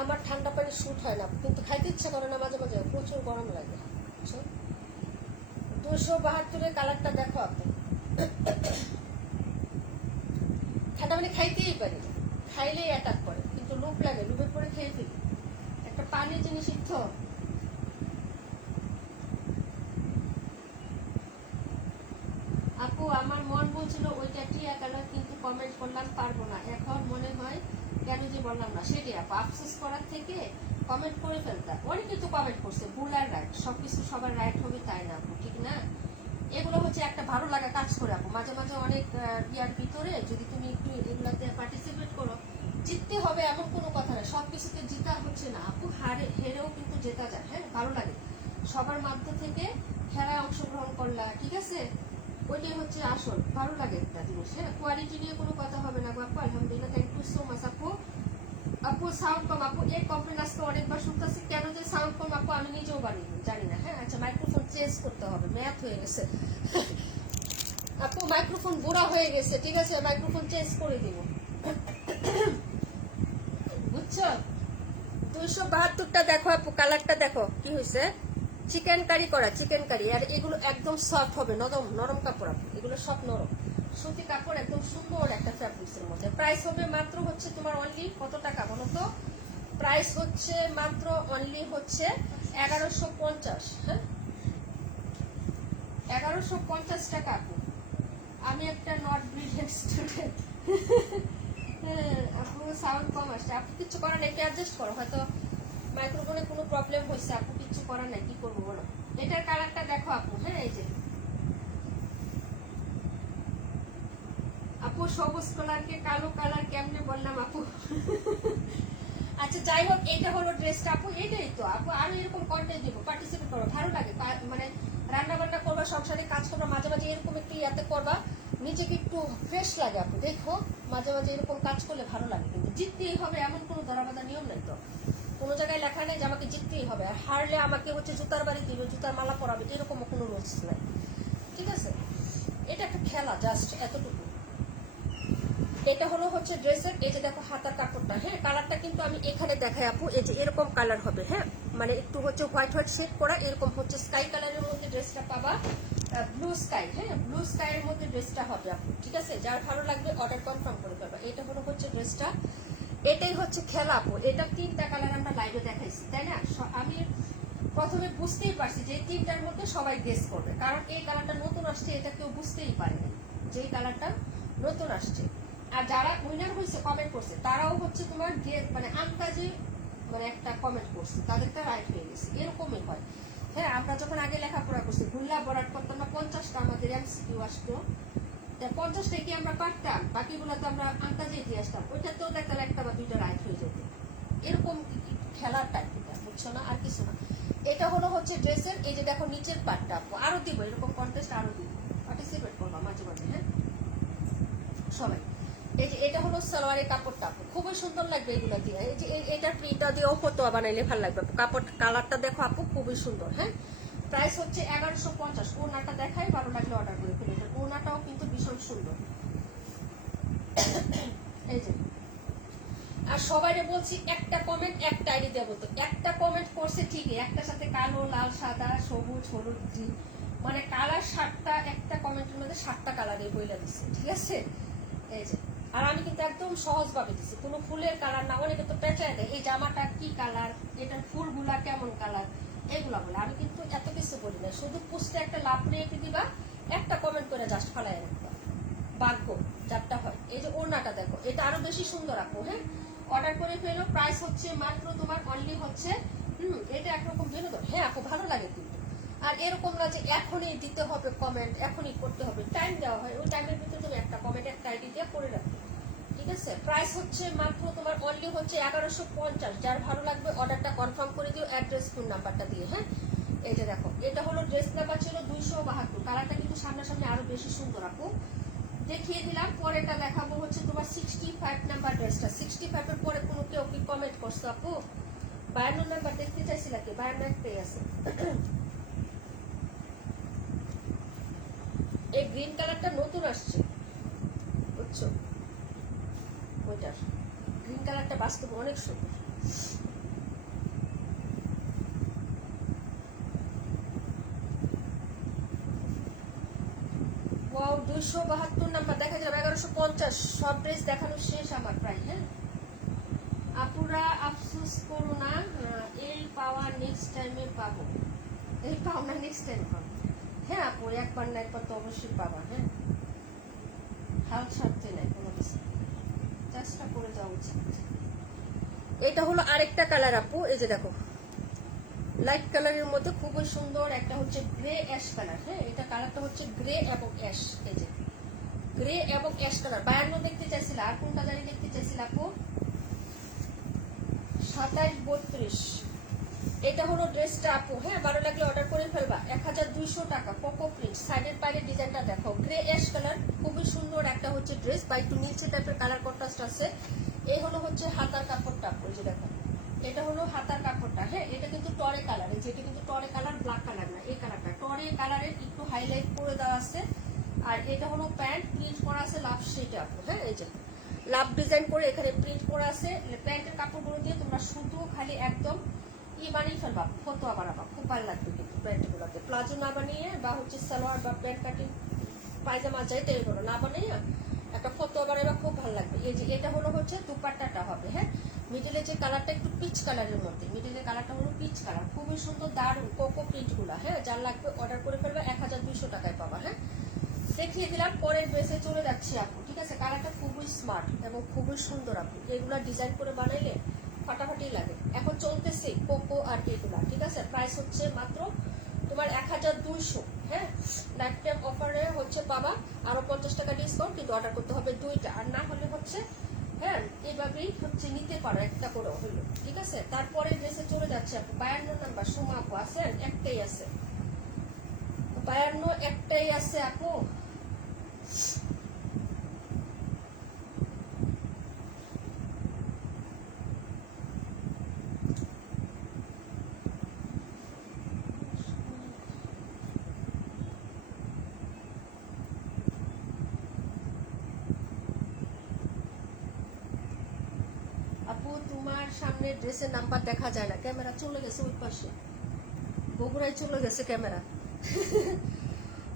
আমার ঠান্ডা পানি শুট হয় না, কিন্তু খাইতে ইচ্ছা করে না মাঝে মাঝে, প্রচুর গরম লাগে। 272 কালারটা দেখো আপনি, ঠান্ডা পানি খাইতেই পারি, খাইলেই অ্যাটাক করে, কিন্তু লুপ লাগে, লুপের পরে খেয়ে ফেলি। একটা পানির জিনিস তো। আপু আমার মন বলছিল ওইটা টিয়া কালার, কিন্তু কমেন্ট করলাম পারবো না। এখন মনে হয় কেন যে বললাম না। সেটাই আপু, আফসোস করার থেকে কমেন্ট করে ফেলতাম। অনেকে তো কমেন্ট করছে, ভুল আর রাইট সবকিছু সবার রাইট হবে তাই না আপু, ঠিক না। এগুলো হচ্ছে একটা ভালো লাগা কাজ করে আপু। মাঝে মাঝে অনেক ইয়ার ভিতরে যদি তুমি একটু এগুলাতে পার্টিসিপেট করো, জিততে হবে এমন কোনো কথা না। সবকিছুতে জিতা হচ্ছে না আপু, হেরেও কিন্তু জেতা যায়। হ্যাঁ, ভালো লাগে সবার মাধ্য থেকে খেলায় অংশগ্রহণ করলা, ঠিক আছে। ওইটাই হচ্ছে আসল, ভালো লাগে একটা জিনিস। হ্যাঁ, কোয়ালিটি নিয়ে কোনো কথা হবে না আপু। আলহামদুলিল্লাহ, থ্যাংক ইউ সো মাচ আপু। আপু সাউন্ড কম আপু, এই কমপ্লেন আজকে অনেকবার শুনতেছি, কেন যে সাউন্ড কম আপু আমি নিজেও জানি না। হ্যাঁ, আচ্ছা, মাইক্রোফোন চেঞ্জ করতে হবে, ম্যাথ হয়ে গেছে আপু, মাইক্রোফোন বুড়া হয়ে গেছে, ঠিক আছে, মাইক্রোফোন চেঞ্জ করে দিব, বুঝছো। 272টা দেখো আপু, কালারটা দেখো কি হয়েছে, চিকেন কারি করা, চিকেন কারি। আর এগুলো একদম সফট হবে, নরম নরম কাপড় আপু, এগুলো সব নরম সুতি কাপড়, একদম সুন্দর একটা ফ্যাব্রিক্সের মধ্যে। প্রাইস হবে মাত্র হচ্ছে তোমার অনলি কত টাকা বলো তো। প্রাইস হচ্ছে মাত্র অনলি হচ্ছে 1150। হ্যাঁ, 1150 টাকা আপু। আমি একটা নট ব্রিলিয়েন্ট স্টুডেন্ট। আপু সাউন্ড কম আসছে, আপু কিছু করার নেই, অ্যাডজাস্ট করো, হয়তো মাইক্রোফোনে কোনো প্রবলেম হয়েছে আপু, কিছু করার নাই, কি করবো বলো। এটার কালারটা দেখো আপু। হ্যাঁ, এই যে আপু সবুজ কালারকে কালো কালার কেমনে বললাম আপু। আচ্ছা যাই হোক, এটা হলো ড্রেসটা আপু। এটাই তো আপু, আরো এরকম কন্টেন্ট দিব, পার্টিসিপেট করো, ভালো লাগে। মানে রান্না বান্না করবা, সংসারে কাজ করবা, মাঝে মাঝে এরকম একটু ইয়াতে করবা, নিজেকে একটু ফ্রেশ লাগে আপু। দেখো মাঝে মাঝে এরকম কাজ করলে ভালো লাগে। কিন্তু জিততেই হবে এমন কোনো ধরাবাধা নিয়ম নেই তো, কোনো জায়গায় লেখা নেই যে আমাকে জিততেই হবে, আর হারলে আমাকে হচ্ছে জুতার বাড়ি দিবে, জুতার মালা পরাবে, এরকম কোনো রুলস নাই, ঠিক আছে? এটা একটা খেলা, জাস্ট এতটুকু। এটা হলো হচ্ছে ড্রেসের, এই যে দেখো হাতার কাপড়টা, হ্যাঁ কালারটা কিন্তু আমি এখানে দেখাই আপু, এই যে এরকম কালার হবে, হ্যাঁ মানে একটু হচ্ছে হোয়াইট হোয়াইট শেড করা, এরকম হচ্ছে স্কাই কালারের মধ্যে ড্রেসটা পাবা, ব্লু স্কাই, হ্যাঁ ব্লু স্কাইয়ের মধ্যে ড্রেসটা হবে আপু, ঠিক আছে? যার ভালো লাগবে অর্ডার কনফার্ম করে পাবা। এটা হলো হচ্ছে ড্রেসটা, এটাই হচ্ছে খেলা আপু। এটা 3টা কালার আমরা লাইভে দেখাইছি, তাই না? আমি প্রথমে বুঝতেই পারছি যে এই 3টার মধ্যে সবাই গেস করবে, কারণ এই কালারটা নতুন আসছে, এটা কেউ বুঝতেই পারেনি যে এই কালারটা নতুন আসছে। আর যারা উইনার হয়েছে কমেন্ট করছে তারাও হচ্ছে তোমার মানে আন্দাজে মানে একটা কমেন্ট করছে, তাদেরটা রাইট হয়ে গেছে, এরকমই হয়। হ্যাঁ আমরা যখন আগে লেখাপড়া করছি, ভুল্লা বরাট করতাম না, 50টা আমাদের এমসিকিউ আসতো, 50টা কি আমরা পারতাম, বাকিগুলো তো আমরা আন্দাজে দিয়ে আসতাম, ওইটাতেও দেখা একটা বা 2টা রাইট হয়ে যেত। এরকম খেলার টাইপ, এটা বুঝছো না, আর কিছু না। এটা হলো হচ্ছে ড্রেসের, এই যে দেখো নিচের পার্টটা আরো দিব, এরকম কন্টেস্ট আরো দিব, পার্টিসিপেট করবা মাঝে মাঝে, হ্যাঁ সবাই। এই যে এটা হলো সালোয়ারের কাপড়টা, খুবই সুন্দর লাগবে এগুলো দিয়ে। এই যে এটা প্রিন্টটা দিয়েও ফটো বানাইলে ভালো লাগবে। কাপড় কালারটা দেখো আপু, খুবই সুন্দর। হ্যাঁ প্রাইস হচ্ছে 1150। ওড়নাটা দেখাই, ভালো লাগলে অর্ডার করে ফেলবেন। ওড়নাটাও কিন্তু ভীষণ সুন্দর। এই যে, আর সবাইরে বলছি একটা কমেন্ট একটা আইডি দেবো, তো একটা কমেন্ট করছে ঠিকই, একটার সাথে কালো, লাল, সাদা, সবুজ, হলুদ, মানে কালার 7টা, একটা কমেন্টের মধ্যে 7টা কালারে বইলা দিচ্ছে, ঠিক আছে? এই যে, আর আমি কিন্তু একদম সহজ ভাবে দিচ্ছি, কোনো ফুলের কালার না। অনেকে তো পেঁচায় দেয় এই জামাটা কি কালার, এটার ফুলগুলা কেমন কালার, এগুলা বলে। আমি কিন্তু এত কিছু বলি না, শুধু পোস্টে একটা লাভ রেখে দিবা, একটা কমেন্ট করে জাস্ট ফালাই রাখবা, ভাগ্য যারটা হয়। এই যে ওড়নাটা দেখো, এটা আরো বেশি সুন্দর আপু। হ্যাঁ অর্ডার করে ফেলো, প্রাইস হচ্ছে মাত্র তোমার অনলি হচ্ছে এটা একরকম বিনোদন। হ্যাঁ আপু ভালো লাগে কিন্তু, আর এরকম না যে এখনই দিতে হবে কমেন্ট, এখনই করতে হবে, টাইম দেওয়া হয়, ওই টাইমের ভিতরে তুমি একটা কমেন্ট একটা আইডি দিয়ে করে রাখো, ঠিক আছে? প্রাইস হচ্ছে মাত্র তোমার অনলি হচ্ছে 1150। যার ভালো লাগবে অর্ডারটা কনফার্ম করে দিও অ্যাড্রেস ফোন নাম্বারটা দিয়ে। হ্যাঁ এই যে দেখো, এটা হলো ড্রেস নাম্বার ছিল 272। কালারটা কিন্তু সামনাসামনি আরো বেশি সুন্দর আপু, দেখিয়ে দিলাম। পরেটা দেখাবো হচ্ছে তোমার 65 নাম্বার ড্রেসটা। 65 এর পরে কোনো কেউ কি কমেন্ট করছো আপু? 52 নাম্বার দেখতে চাইছিল কি? 52 একটাই আছে। এই গ্রিন কালারটা নতুন আসছে, বুঝছো? ওইটার গ্রিন কালারটা বাস্তবে অনেক সুন্দর। ওয়াও 272 নাম্বার দেখা যাবে 1150। সব ড্রেস দেখানো শেষ আমার প্রায়। হ্যাঁ আপুরা আফসোস করো না, এই পাওয়া নেক্সট টাইমে পাবো, এই পাওনা নেক্সট টাইম পাবো। হ্যাঁ আপু একবার না একবার তো অবশ্যই পাবা। হ্যাঁ হাল ছাড়তে নাই কোনো কিছু, চেষ্টা করে যাওয়া উচিত। এটা হলো আরেকটা কালার আপু, এই যে দেখো লাইট কালারের মধ্যে খুবই সুন্দর একটা হচ্ছে গ্রে অ্যাশ কালার। হ্যাঁ এটা কালারটা হচ্ছে গ্রে এবং অ্যাশ, এই যে গ্রে এবং অ্যাশ কালার। 52 দেখতে চাইছিল, আর কোনটা জানি দেখতে চাইছিল আপু? 2732। এটা হলো ড্রেসটা আপু। হ্যাঁ ভালো লাগলে অর্ডার করে ফেলবা। 1200 টাকা, কোকো প্রিন্ট। সাইডের পাইরের ডিজাইনটা দেখো, গ্রে অ্যাশ কালার, খুবই সুন্দর একটা হচ্ছে ড্রেস, বা একটু নিচে টাইপের কালার কন্ট্রাস্ট আছে। এই হলো হচ্ছে হাতার কাপড়টা, ওই যে দেখো এটা হলো হাতার কাপড়টা। হ্যাঁ এটা কিন্তু টরে কালার, যেটা কিন্তু টরে কালার, ব্ল্যাক কালার না, এই কালারটা টরে কালারের একটু হাইলাইট করে দেওয়া আছে। আর এটা হলো প্যান্ট, প্রিন্ট করা আছে লাভ শেটে আপু। হ্যাঁ এই যে লাভ ডিজাইন করে এখানে প্রিন্ট করা আছে। প্যান্টের কাপড়গুলো দিয়ে তোমরা শুধু খালি একদম বানিয়ে ফেলবা, ফতোয়া বানাবা, খুব ভালো লাগবে কিন্তু প্যান্টগুলোতে। প্লাজো না বানিয়ে বা হচ্ছে সালোয়ার বা প্যান্ট কাটিং পায়জামা যাই তাই করো, না বানিয়ে একটা ফতোয়া বানাবা, খুব ভালো লাগবে। এই যে এটা হলো হচ্ছে দুপাট্টাটা হবে। হ্যাঁ মিডিলে যে কালারটা একটু পিচ কালারের মধ্যে, মিডিলের কালারটা হলো পিচ কালার, খুবই সুন্দর দারুণ কোকো প্রিন্টগুলো। হ্যাঁ যার লাগবে অর্ডার করে ফেলবে, 1200 টাকায় পাবা। হ্যাঁ দেখিয়ে দিলাম, পরের ড্রেসে চলে যাচ্ছি আপু, ঠিক আছে? কালারটা খুবই স্মার্ট এবং খুবই সুন্দর আপু, এগুলা ডিজাইন করে বানাইলে ফাটাফাটি লাগে। এখন চলতেছে কোকো আর এগুলা, ঠিক আছে? প্রাইস হচ্ছে মাত্র তোমার 1200। হ্যাঁ লাইফ টাইম অফারে হচ্ছে পাবা, আরো 50 টাকা ডিসকাউন্ট, কিন্তু অর্ডার করতে হবে 2টা, আর না হলে হচ্ছে হ্যাঁ, এভাবেই হচ্ছে নিতে পারো, একটা করে হলো, ঠিক আছে। তারপরে ড্রেসে চলে যাচ্ছে আপু 52 নাম্বার। সোমা আপু আছেন? একটাই আছে 52, একটাই আছে আপু। আপু তোমার সামনে ড্রেসের নাম্বার দেখা যায় না, ক্যামেরা চলে গেছে ওই পাশে, বগুড়ায় চলে গেছে ক্যামেরা।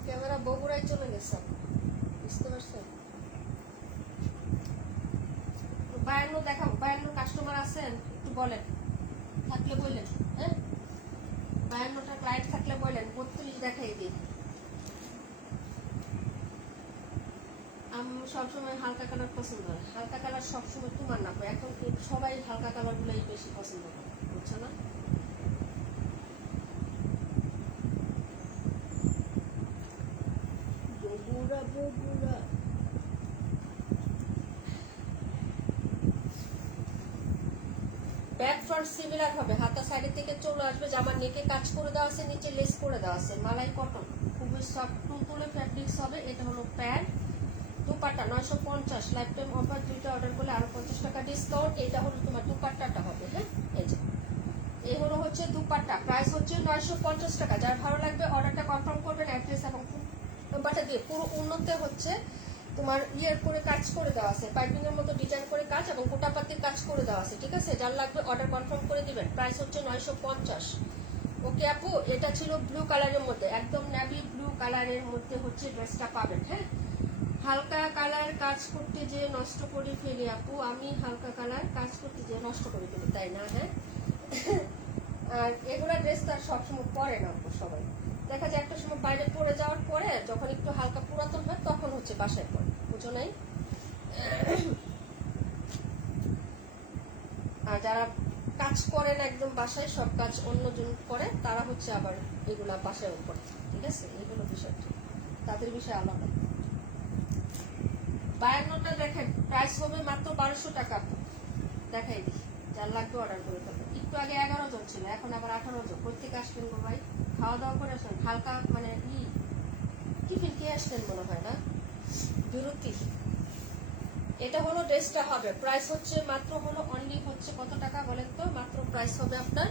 ক্যামেরা বগুড়ায় চলে গেছে, বুঝতে পারছেন? 52 দেখাবো, 52 কাস্টমার আছেন একটু বলেন, থাকলে বললেন। হ্যাঁ, 52টা ক্লায়েন্ট থাকলে বলেন, 32 দেখাই দিই। আমি সবসময় হালকা কালার পছন্দ হয়, হালকা কালার সবসময় তোমার না, এখন সবাই হালকা কালার গুলাই বেশি পছন্দ করে, বুঝছো না? Bogura Bogura back front similar হবে, হাতা সাইডের থেকে চলে আসবে, জামার নেকে কাজ করে দেওয়া আছে, নিচে লেস করে দেওয়া আছে, মালাই কটন, খুবই সফট তুলতুলে ফ্যাব্রিক্স হবে। এটা হলো pant, dupatta 950, life time offer, দুইটা অর্ডার করলে আরো 50 টাকা ডিসকাউন্ট। এটা হলো তোমার দুপাট্টাটা হবে। হ্যাঁ, এই যে এই হলো হচ্ছে দুপাট্টা, প্রাইস হচ্ছে 950 টাকা। যার ভালো লাগবে অর্ডারটা কনফার্ম করবেন, অ্যাড্রেস এবং নাম্বারটা দিয়ে। পুরো উন্নতে হচ্ছে তোমার ইয়ের করে কাজ করে দেওয়া আছে, পাইপিং এর মতো ডিজাইন করে কাজ এবং গোটাপাতির কাজ করে দেওয়া আছে, ঠিক আছে। যার লাগবে অর্ডার কনফার্ম করে দিবেন, প্রাইস হচ্ছে 950। ওকে আপু, এটা ছিল ব্লু কালারের মধ্যে, একদম নেভি ব্লু কালারের মধ্যে হচ্ছে ড্রেসটা পাবেন। হ্যাঁ, হালকা কালার কাজ করতে যে নষ্ট করে ফেলি আপু, আমি হালকা কালার কাজ করতে যে নষ্ট করে ফেলি, তাই না? হ্যাঁ, আর এগুলা ড্রেস তার সবসময় পরে না আপু, সবাই দেখা যায় একটা সময় বাইরে পরে যাওয়ার পরে যখন একটু হালকা পুরাতন হয় তখন হচ্ছে বাসায় পরে, বুঝো নাই? আর যারা কাজ করে না একদম বাসায়, সব কাজ অন্যজন করে, তারা হচ্ছে আবার এগুলা বাসায় পরে, ঠিক আছে। এগুলো বিষয়টা তাদের বিষয় আলাদা। 52টা দেখেন, প্রাইস হবে মাত্র 1200 টাকা। দেখাই দিই, যার লাগবে অর্ডার করে ফেলবেন। একটু আগে 11 জন ছিল, এখন আবার 18 জন। প্রত্যেকে আসবেন গো ভাই, খাওয়া দাওয়া করে আসেন, হালকা মানে টিফিন খেয়ে আসতেন মনে হয় না, বিরতি। এটা হলো ড্রেসটা হবে, প্রাইস হচ্ছে মাত্র হলো অনলি হচ্ছে কত টাকা বলেন তো? মাত্র প্রাইস হবে আপনার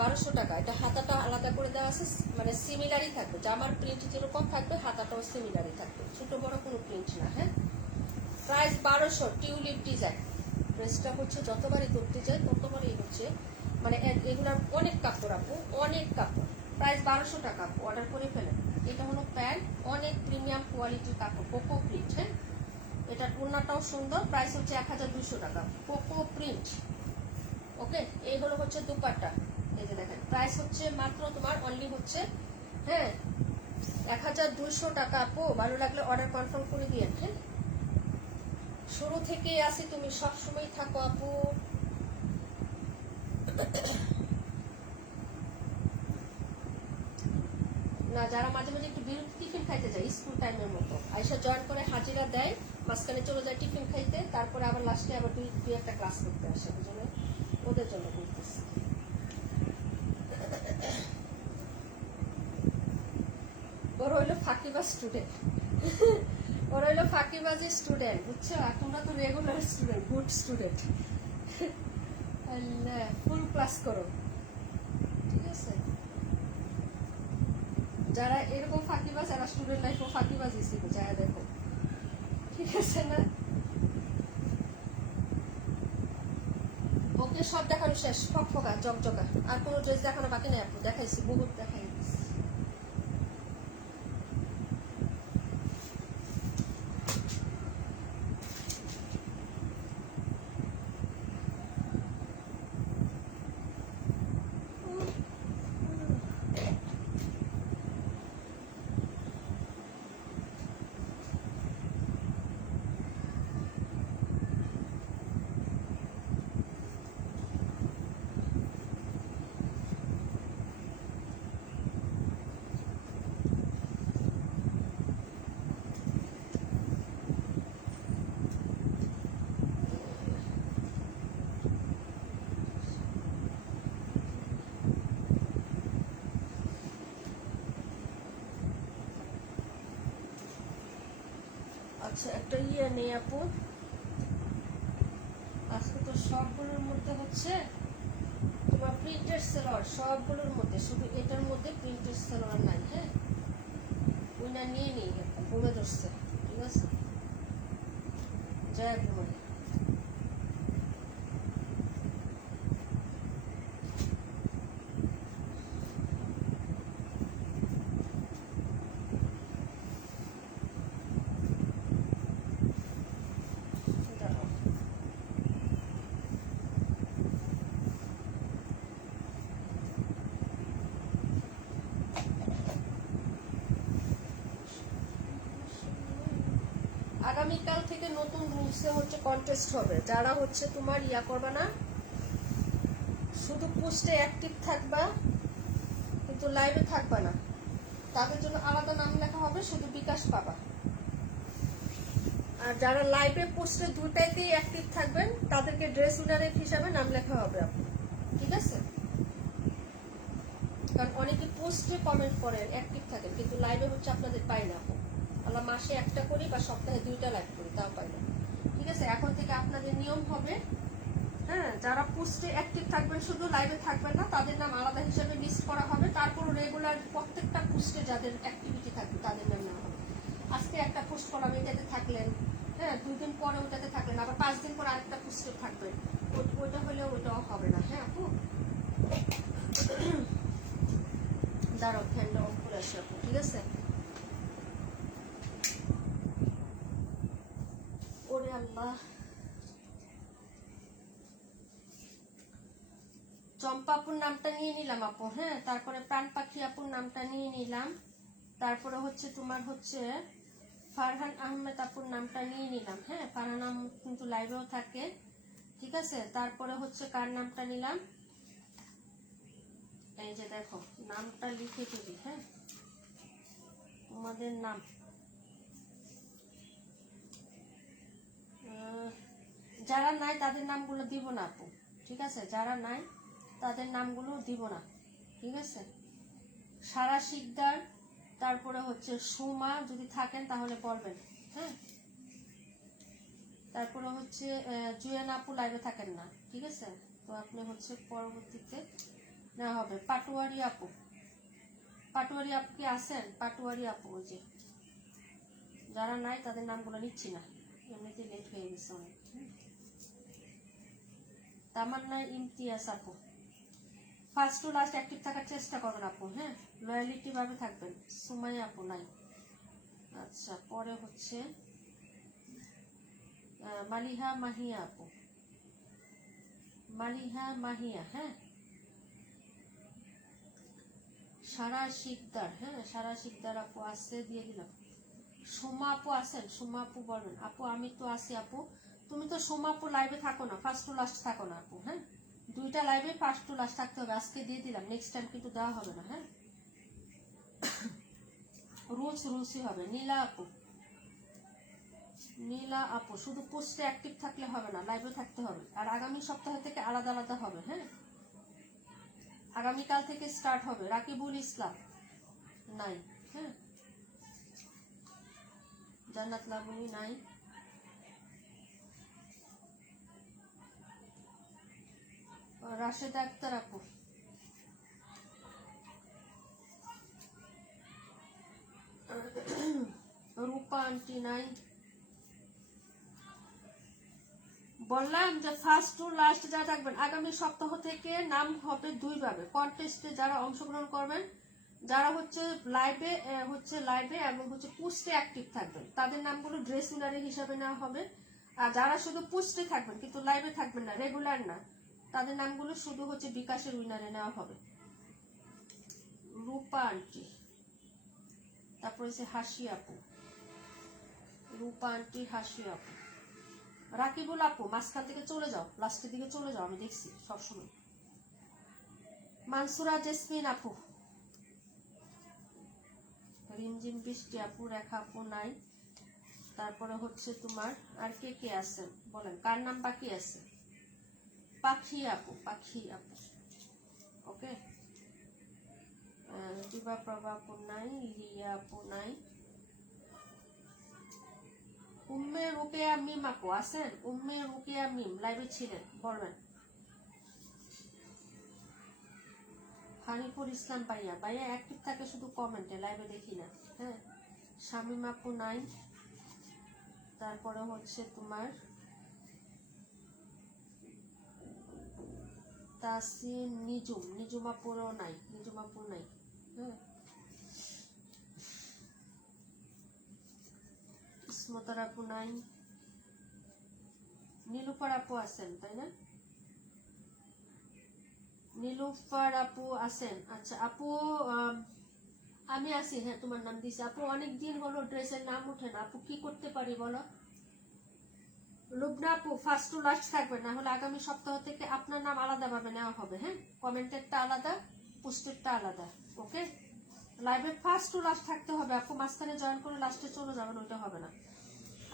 1200 টাকা। এটা হাতাটা আলাদা করে দেওয়া আছে, মানে সিমিলারই থাকবে, জামার প্রিন্ট যেরকম থাকবে হাতাটাও সিমিলারই থাকবে, ছোট বড় কোনো প্রিন্ট না। হ্যাঁ, প্রাইস 1200, টিউলিপ ডিজাইন। ড্রেসটা হচ্ছে যতবারই ধরতে যায় ততবারই হচ্ছে, মানে এগুলার অনেক কাপড় আপু, অনেক কাপড়। প্রাইস 1200 টাকা, অর্ডার করে ফেলেন। এটা হলো প্যান্ট, অনেক প্রিমিয়াম কোয়ালিটির কাপড়, কোকো প্রিন্ট। হ্যাঁ, এটার ওড়নাটাও সুন্দর, প্রাইস হচ্ছে 1200 টাকা, কোকো প্রিন্ট। ওকে, এই হলো হচ্ছে দুপাট্টা, এই যে দেখেন, প্রাইস হচ্ছে মাত্র তোমার অনলি হচ্ছে 1200 টাকা আপু। ভালো লাগলে অর্ডার কনফার্ম করে দিয়ে। হ্যাঁ, শুরু থেকে আসি, তুমি সব সময় থাকো আপু। না, যারা মাঝে মাঝে একটু বিরতি টিফিন খাইতে যায় স্কুল টাইমের মতো, আইসা জয়েন করে হাজিরা দেয়, মাঝখানে চলে যায় টিফিন খাইতে, তারপরে আবার লাস্টে আবার দুই একটা ক্লাস করতে আসে, বুঝলো? ওদের জন্য বলতেছি। ওর হইলো ফাঁকিবাজ স্টুডেন্ট, ওর হইলো ফাঁকিবাজি স্টুডেন্ট, বুঝছো? আর তোমরা তো রেগুলার স্টুডেন্ট, গুড স্টুডেন্ট। ফুল ক্লাস করো, ঠিক আছে। যারা এরকম ফাঁকিবাজ, যারা স্টুডেন্ট লাইফও ফাঁকিবাজি ছিল, যারা দেখো, ঠিক আছে না? ওকে, সব দেখানো শেষ, ফকফকা জকজকা, আর কোনো ড্রেস দেখানো বাকি নেই আপু, দেখাইছি বহুত, দেখাই দিচ্ছি। আচ্ছা একটা নেই আপু, আজকে তো সবগুলোর মধ্যে হচ্ছে তোমার প্রিন্টেড সালোয়ার, সবগুলোর মধ্যে শুধু এটার মধ্যে প্রিন্টেড সালোয়ার নাই। হ্যাঁ ওইটা নিয়ে নিই, একটা ঘুমে ধরছে। ঠিক আছে, জয় ঘুমে। আগামীকাল থেকে নতুন রুলসে হচ্ছে কন্টেস্ট হবে। যারা হচ্ছে তোমার করবে না, শুধু পোস্টে অ্যাক্টিভ থাকবা কিন্তু লাইভে থাকবা না, তাদের জন্য আলাদা নাম লেখা হবে, শুধু বিকাশ পাবা। আর যারা লাইভে পোস্টে দুটাইতেই অ্যাক্টিভ থাকবেন তাদেরকে ড্রেস উইনারের হিসাবে নাম লেখা হবে আপু। ঠিক আছে, কারণ অনেকে পোস্টে কমেন্ট করেন, অ্যাক্টিভ থাকেন, কিন্তু লাইভে হচ্ছে আপনাদের পাই না আপু। আমরা মাসে একটা করি বা সপ্তাহে 2টা লাইভ করি, তাও পাই না। ঠিক আছে, এখন থেকে আপনাদের নিয়ম হবে, হ্যাঁ যারা পোস্টে অ্যাক্টিভ থাকবেন শুধু লাইভে থাকবেন না, তাদের নাম আলাদা হিসেবে লিস্ট করা হবে। তারপর রেগুলার প্রত্যেকটা পোস্টে যাদের অ্যাক্টিভিটি থাকবে তাদের নাম নেওয়া হবে। আজকে একটা পোস্ট করলাম, এটাতে থাকলেন, হ্যাঁ 2 দিন পরে ওটাতে থাকলেন, আবার 5 দিন পরে আরেকটা পোস্টে থাকবেন, ওইটা হলে ওইটাও হবে না। হ্যাঁ আপু দাঁড়াও, ফ্যানটা অফ করে আসি আপু। ঠিক আছে, ওরে আল্লাহ। চম্পা আপুর নামটা নিয়ে নিলাম আপু। হ্যাঁ তারপরে প্রাণ পাখি আপুর নামটা নিয়ে নিলাম। তারপরে হচ্ছে তোমার হচ্ছে ফারহান আহমেদ আপুর নামটা নিয়ে নিলাম। হ্যাঁ ফারহান আহমেদ কিন্তু লাইভেও থাকে। ঠিক আছে, তারপরে হচ্ছে কার নামটা নিলাম, এই যে দেখো নামটা লিখে দিবি। হ্যাঁ তোমাদের নাম, যারা নাই তাদের নামগুলো দিব না আপু। ঠিক আছে, যারা নাই তাদের নামগুলো দিব না। ঠিক আছে, সারা শিকদার, তারপরে হচ্ছে সুমা, যদি থাকেন তাহলে বলবেন। হ্যাঁ তারপরে হচ্ছে জুয়েন আপু লাইভে থাকেন না। ঠিক আছে, তো আপনি হচ্ছে পরবর্তীতে নেওয়া হবে। পাটুয়ারি আপু, পাটুয়ারি আপু কি আছেন? পাটুয়ারি আপু, ওই যে যারা নাই তাদের নামগুলো নিচ্ছি না, এমনিতে লেট হয়ে গেছে অনেক। তামান্না ইমতিয়াজ আপু, ফার্স্ট টু লাস্ট অ্যাক্টিভ থাকার চেষ্টা করবেন আপু। হ্যাঁ লয়ালিটি ভাবে থাকবেন। সুমাইয়া আপু নাই। আচ্ছা পরে হচ্ছে মালিহা মাহিয়া আপু, মালিহা মাহিয়া। হ্যাঁ সারা শিকদার, হ্যাঁ সারা শিকদার আপু আছে, দিয়ে দিলাম। সোমা আপু আছেন? সোমা আপু বলবেন। আপু আমি তো আছি আপু, তুমি তো সোমা আপু লাইভে থাকো না, ফার্স্ট টু লাস্ট থাকো না আপু। হ্যাঁ 2টা লাইভে ফার্স্ট টু লাস্ট থাকতে হবে, আজকে দিয়ে দিলাম, নেক্সট টাইম কিন্তু দেওয়া হবে না। হ্যাঁ রুলসই হবে। নীলা আপু, নীলা আপু শুধু পোস্টে অ্যাক্টিভ থাকলে হবে না, লাইভে থাকতে হবে। আর আগামী সপ্তাহ থেকে আলাদা আলাদা হবে। হ্যাঁ আগামীকাল থেকে স্টার্ট হবে। রাকিবুল ইসলাম নাই। হ্যাঁ জান্নাত লাবণী নাই। রাশেদা আক্তার আপু, রূপা আন্টি নাই। বললাম যে ফার্স্ট টু লাস্ট যা থাকবেন, আগামী সপ্তাহ থেকে নাম হবে 2 ভাবে। কন্টেস্টে যারা অংশগ্রহণ করবেন, যারা হচ্ছে লাইভে এবং হচ্ছে পোস্টে অ্যাক্টিভ থাকবেন, তাদের নামগুলো ড্রেস উইনারের হিসাবে নেওয়া হবে। আর যারা শুধু পোস্টে থাকবেন কিন্তু লাইভে থাকবেন না, রেগুলার না, তাদের নামগুলো শুধু হচ্ছে বিকাশের উইনারে নেওয়া হবে। রূপা আন্টি, তারপর হচ্ছে হাসি আপু, রূপা আন্টি, হাসি আপু। রাকিবুল আপু মাঝখান থেকে চলে যাও, লাস্টের দিকে চলে যাও, আমি দেখছি সবসময়। মানসুরা জেসমিন আপু, রিমঝিম বৃষ্টি আপু, রেখা আপু নাই। তারপরে হচ্ছে তোমার আর কে কে আছেন বলেন, কার নাম বাকি আছে? পাখি আপু, পাখি আপু, ওকে। দিবা প্রভা আপু নাই, লিয়া আপু নাই। উম্মে রুকেয়া মিম আপু আছেন? উম্মে রুকেয়া মিম লাইভে ছিলেন, বলবেন। হানিফুল ইসলাম ভাইয়া, ভাইয়া অ্যাক্টিভ থাকে শুধু কমেন্টে, লাইভে দেখি না। হ্যাঁ, শামিম আপু নাই, তারপরে হচ্ছে তোমার তাসিন নিজুম, নিজুম আপুরও নাই, নিজুম আপু নাই। হ্যাঁ, ইসমতার আপু নাই, নীলুফার আপু আছেন তাই না? নীলুফার আপু আছেন, আচ্ছা আপু আমি আছি। হ্যাঁ, তোমার নাম দিছি আপু। অনেক দিন হলো ড্রেসের নাম উঠে না আপু, কি করতে পারি বলো? লুবনা আপু ফার্স্ট টু লাস্ট থাকবে, না হলে আগামী সপ্তাহ থেকে আপনার নাম আলাদা ভাবে নেওয়া হবে। হ্যাঁ, কমেন্টেরটা আলাদা, পোস্টেরটা আলাদা। ওকে, লাইভে ফার্স্ট টু লাস্ট থাকতে হবে আপু। মাঝখানে জয়েন করে লাস্টে চলে যাবেন, ওইটা হবে না।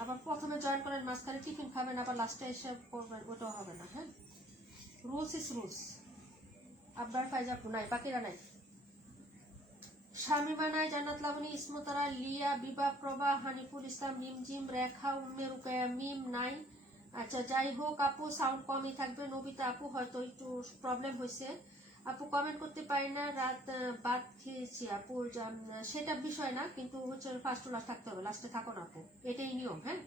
আবার প্রথমে জয়েন করেন, মাঝখানে টিফিন খাবেন, আবার লাস্টে এসে করবেন, ওইটাও হবে না। হ্যাঁ, রুলস ইস রুলস। আব্বার ফাইজ আপু নাই, বাকিরা নাই। শামিমা নাই, জান্নাত লাবণী, ইসমতারা, লিয়া, বিবা, প্রভা, হানিফুল ইসলাম, রিমঝিম, রেখা, উম্মে রুকায়া মিম নাই। আচ্ছা যাই হোক আপু, সাউন্ড কমই থাকবে। নবিতা আপু হয়তো একটু প্রবলেম হয়েছে আপু, কমেন্ট করতে পারি না, রাত ভাত খেয়েছি আপু। সেটা বিষয় না, কিন্তু হচ্ছে ফার্স্ট টু লাস্ট থাকতে হবে, লাস্টে থাকো না আপু, এটাই নিয়ম। হ্যাঁ,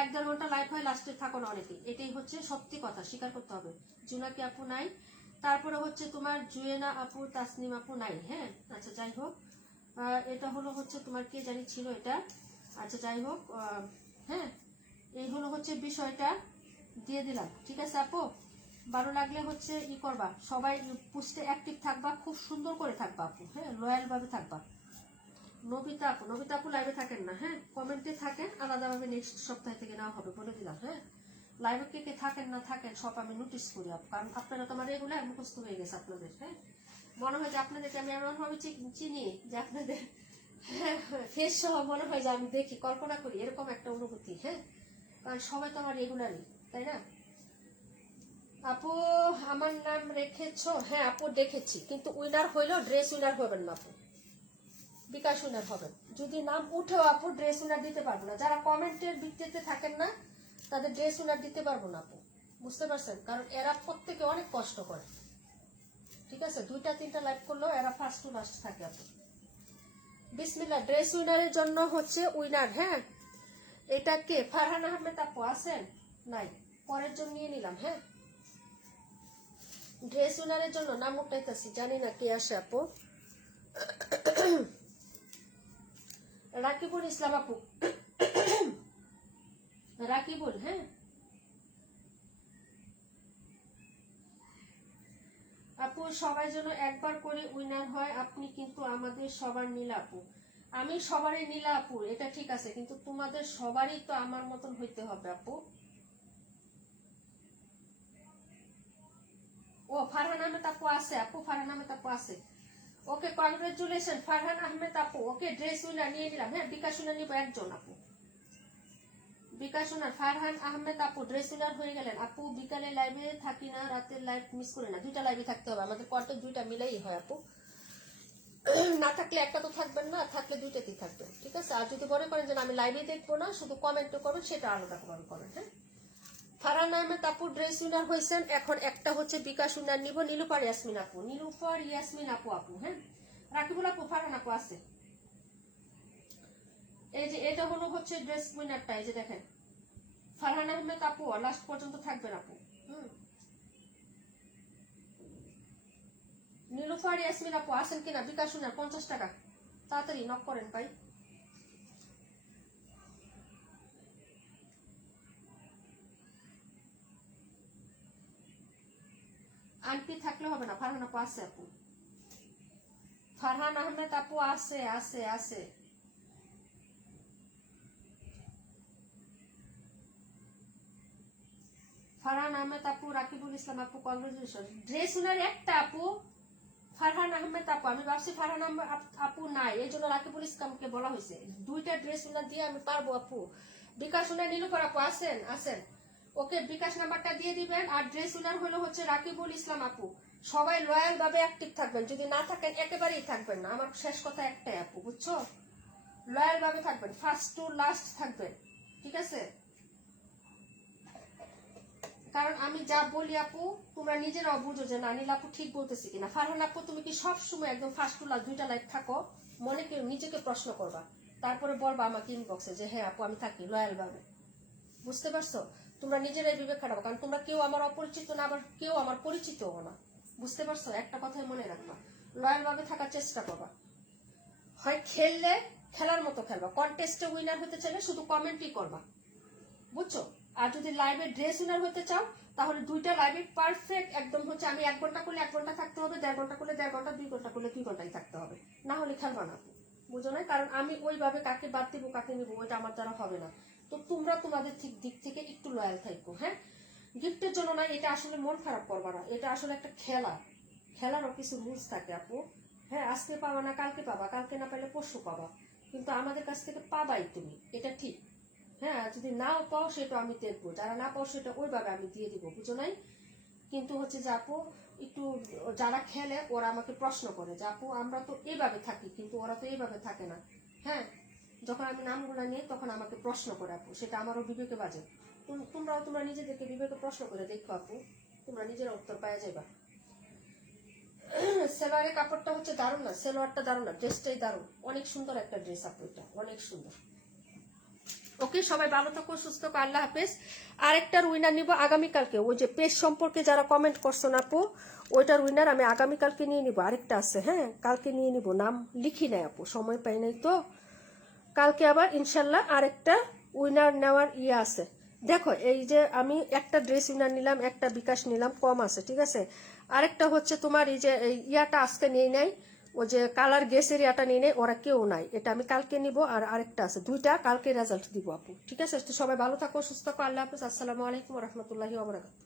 1-1.5 ঘন্টা লাইফ হয়, লাস্টে থাকো না অনেকেই, এটাই হচ্ছে সত্যি কথা, স্বীকার করতে হবে। জুনাকি আপু নাই, তারপরে হচ্ছে তোমার জুয়েনা আপু, তাসনিম আপু নাই। হ্যাঁ, আচ্ছা যাই হোক, এটা হলো হচ্ছে তোমার কে জানি ছিল এটা। আচ্ছা যাই হোক, হ্যাঁ এই হলো হচ্ছে বিষয়টা, দিয়ে দিলাম। ঠিক আছে আপু, ভালো লাগলে হচ্ছে ই করবা, সবাই পোস্টে অ্যাক্টিভ থাকবা, খুব সুন্দর করে থাকবা আপু। হ্যাঁ, লয়াল ভাবে থাকবা। নবিতা আপু, নবিতা আপু লাইভে থাকেন না। হ্যাঁ, কমেন্টে থাকেন, আলাদাভাবে নেক্সট সপ্তাহ থেকে নেওয়া হবে, বলে দিলাম। হ্যাঁ, লাইভে কে কে থাকেন না থাকেন সব আমি নোটিস করি আপু, কারণ আপনারা তো আমার রেগুলার মুখস্থ হয়ে গেছে আপনাদের। হ্যাঁ, মনে হয় যে আপনাদেরকে আমি এমন ভাবে চিনি যে আপনাদের ফেস সহ মনে হয় যে আমি দেখি, কল্পনা করি, এরকম একটা অনুভূতি। হ্যাঁ, কারণ সবাই তো আমার রেগুলারই, তাই না আপু? আমার নাম রেখেছো? হ্যাঁ আপু দেখেছি, কিন্তু উইনার হইলেও ড্রেস উইনার হবেন না আপু, বিকাশ উইনার হবেন। যদি নাম উঠেও আপু ড্রেস উইনার দিতে পারবো না, যারা কমেন্টের ভিত্তিতে থাকেন না তাদের ড্রেস উইনার দিতে পারবো না আপু, বুঝতে পারছেন? কারণ এরা প্রত্যেকে অনেক কষ্ট করে। ঠিক আছে, 2-3টা লাইভ করলেও এরা ফার্স্ট টু লাস্ট থাকে আপু। বিসমিল্লাহ, ড্রেস উইনারের জন্য হচ্ছে উইনার। হ্যাঁ, এটা কে? ফারহান আহমেদ আপু আছেন? নাই, পরের জন নিয়ে নিলাম। হ্যাঁ, ড্রেস উইনারের জন্য নাম উঠাইতেছি, জানি না কে আসে আপু। রাকিবুল ইসলাম আপু, রাকিবুল। হ্যাঁ আপু, সবাই যেন একবার করে উইনার হয়, আপনি কিন্তু আমাদের সবার নীলা আপু। আমি সবারই নীলা আপু, এটা ঠিক আছে, কিন্তু তোমাদের সবারই তো আমার মতন হইতে হবে আপু। ও ফারহান আহমেদ আপু আছে আপু, ফারহান আহমেদ আপু আছে। ওকে, কংগ্রেচুলেশন ফারহান আহমেদ আপু। ওকে, ড্রেস উইনার নিয়ে নিলাম। হ্যাঁ, বিকাশ উইনার নিব একজন আপু, বিকাশ উইনার ফারহান আহমেদ আপু, ড্রেস উইনার হয়ে গেলেন আপু। বিকালে লাইভে থাকি না, রাতের লাইভ মিস করে না, 2টা লাইভে থাকতে হবে আমাদের, কোয়ার্টার 2টা মিলাই হয় আপু। না থাকলে একটা তো থাকবেন না, থাকলে 2টাতেই থাকবেন। ঠিক আছে, আর যদি মনে করেন যে আমি লাইভে দেখবো না, শুধু কমেন্টও করবেন, সেটা আলাদা কমেন্ট করেন। হ্যাঁ, ফারহান আহমেদ আপু ড্রেস উইনার হয়েছেন, এখন একটা হচ্ছে বিকাশ উইনার নিব, নীলুফার ইয়াসমিন আপু, নীলুফার ইয়াসমিন আপু আপু। হ্যাঁ, রাকিবুল আপু, ফারহান আপু আছে। এই যে এটা হলো হচ্ছে ড্রেস উইনারটা, এই যে দেখেন ফারহান আহমেদ আপু, লাস্ট পর্যন্ত থাকবেন আপু। নীলুফার ইয়াসমিন আপু আছেন কিনা? বিকাশ উইনার 50 টাকা, তাড়াতাড়ি নক করেন ভাই। আন্টি থাকলে হবে না, ফারহান আপু আছে আপু, ফারহান আহমেদ আপু আছে আছে আছে। ফারহান আহমেদ আপু, রাকিবুল ইসলাম আপু, কংগ্রেচুলেশন। ড্রেস উইনার একটা আপু, ফারহান আহমেদ আপু। আমি ভাবছি ফারহান আপু নাই, এই জন্য রাকিবুল ইসলামকে বলা হয়েছে। 2টা ড্রেস উইনার দিয়ে আমি পারবো আপু। বিকাশ উইনার নীলুফার আপু আছেন? আছেন। ওকে, বিকাশ নাম্বারটা দিয়ে দিবেন। আর ড্রেস উইনার হলো হচ্ছে রাকিবুল ইসলাম আপু। সবাই লয়াল ভাবে অ্যাক্টিভ থাকবেন, যদি না থাকেন একেবারেই থাকবেন না। আমার শেষ কথা একটাই আপু, বুঝছো? লয়াল ভাবে থাকবেন, ফার্স্ট টু লাস্ট থাকবেন। ঠিক আছে? কারণ আমি যা বলি আপু তোমরা নিজেরাও বুঝো যে না নীল আপু ঠিক বলতেছি কিনা। ফারহান আপু তুমি কি সব সময় একদম ফার্স্ট টু লাস্ট 2টা লাইভ থাকো? মনে কেউ নিজেকে প্রশ্ন করবা, তারপরে বলবা আমাকে ইনবক্সে যে হ্যাঁ আপু আমি থাকি লয়াল ভাবে। বুঝতে পারছো? তোমরা নিজেরাই বিবেক খাটাবো, কারণ তোমরা কেউ আমার অপরিচিত না, আবার কেউ আমার পরিচিতও না। বুঝতে পারছো? একটা কথাই মনে রাখবা, লয়াল ভাবে থাকার চেষ্টা করবা। হয় খেললে খেলার মতো খেলবা, কন্টেস্টে উইনার হতে চাইলে শুধু কমেন্টই করবা, বুঝছো? আর যদি লাইভে ড্রেস উইনার হতে চাও তাহলে 2টা লাইভে পারফেক্ট একদম হচ্ছে আমি 1 ঘন্টা করলে 1 ঘন্টা থাকতে হবে, 1.5 ঘন্টা করলে 1.5 ঘন্টা, 2 ঘন্টা করলে 2 ঘন্টাই থাকতে হবে, না হলে খেলবা না। বুঝো না? কারণ আমি ওইভাবে কাকে বাদ দিব কাকে নিবো ওইটা আমার দ্বারা হবে না। তো তোমরা তোমাদের দিক থেকে একটু লয়াল থাকো। হ্যাঁ, গিফটের জন্য না, এটা আসলে মন খারাপ করবা না, এটা আসলে একটা খেলা, খেলারও কিছু রুলস থাকে আপু। হ্যাঁ, আজকে পাবা না কালকে পাবা, কালকে না পাইলে পরশু পাবা, কিন্তু আমাদের কাছ থেকে পাবাই তুমি, এটা ঠিক। হ্যাঁ, যদি নাও পাও সেটা আমি দেখবো, যারা না পাও সেটা ওইভাবে আমি দিয়ে দিব, বুঝো নাই? কিন্তু হচ্ছে যে আপু একটু যারা খেলে ওরা আমাকে প্রশ্ন করে যে আপু আমরা তো এইভাবে থাকি কিন্তু ওরা তো এইভাবে থাকে না। হ্যাঁ, যখন আমি নামগুলো নিই তখন আমাকে প্রশ্ন করে আপু, সেটা আমারও বিবেকে বাজে। তোমরা নিজেদেরকে বিবেকে প্রশ্ন করে দেখো আপু, তোমরা নিজেরা উত্তর পাওয়া যাবা। সেলোয়ারের কাপড়টা হচ্ছে দারুণ না, সেলোয়ারটা দারুণ না, ড্রেসটাই দারুণ, অনেক সুন্দর একটা ড্রেস আপু, এটা অনেক সুন্দর। ওকে, সবাই ভালো থাকো, সুস্থ থাকো, আল্লাহ হাফেজ। আরেকটার উইনার নিব আগামীকালকে, ওই যে পেজ সম্পর্কে যারা কমেন্ট করছো না আপু, ওইটার উইনার আমি আগামীকালকে নিয়ে নিব। আরেকটা আছে, হ্যাঁ কালকে নিয়ে নিব, নাম লিখি নাই আপু, সময় পাই নাই তো। কালকে আবার ইনশাল্লাহ আরেকটা উইনার নেওয়ার ইয়ে আছে। দেখো এই যে আমি একটা ড্রেস উইনার নিলাম, একটা বিকাশ নিলাম, কম আছে, ঠিক আছে। আরেকটা হচ্ছে তোমার এই যে ইয়াটা আজকে নিয়ে নেই, ওই যে কালার গেসের ইয়াটা নিয়ে নেই, ওরা কেউ নাই, এটা আমি কালকে নিব। আর আরেকটা আছে, 2টা কালকে রেজাল্ট দিব আপু, ঠিক আছে? তো সবাই ভালো থাকো, সুস্থ থাকো, আল্লাহ হাফেজ, আসসালামু আলাইকুম রহমতুল্লাহি ওয়া বারাকাতুহু।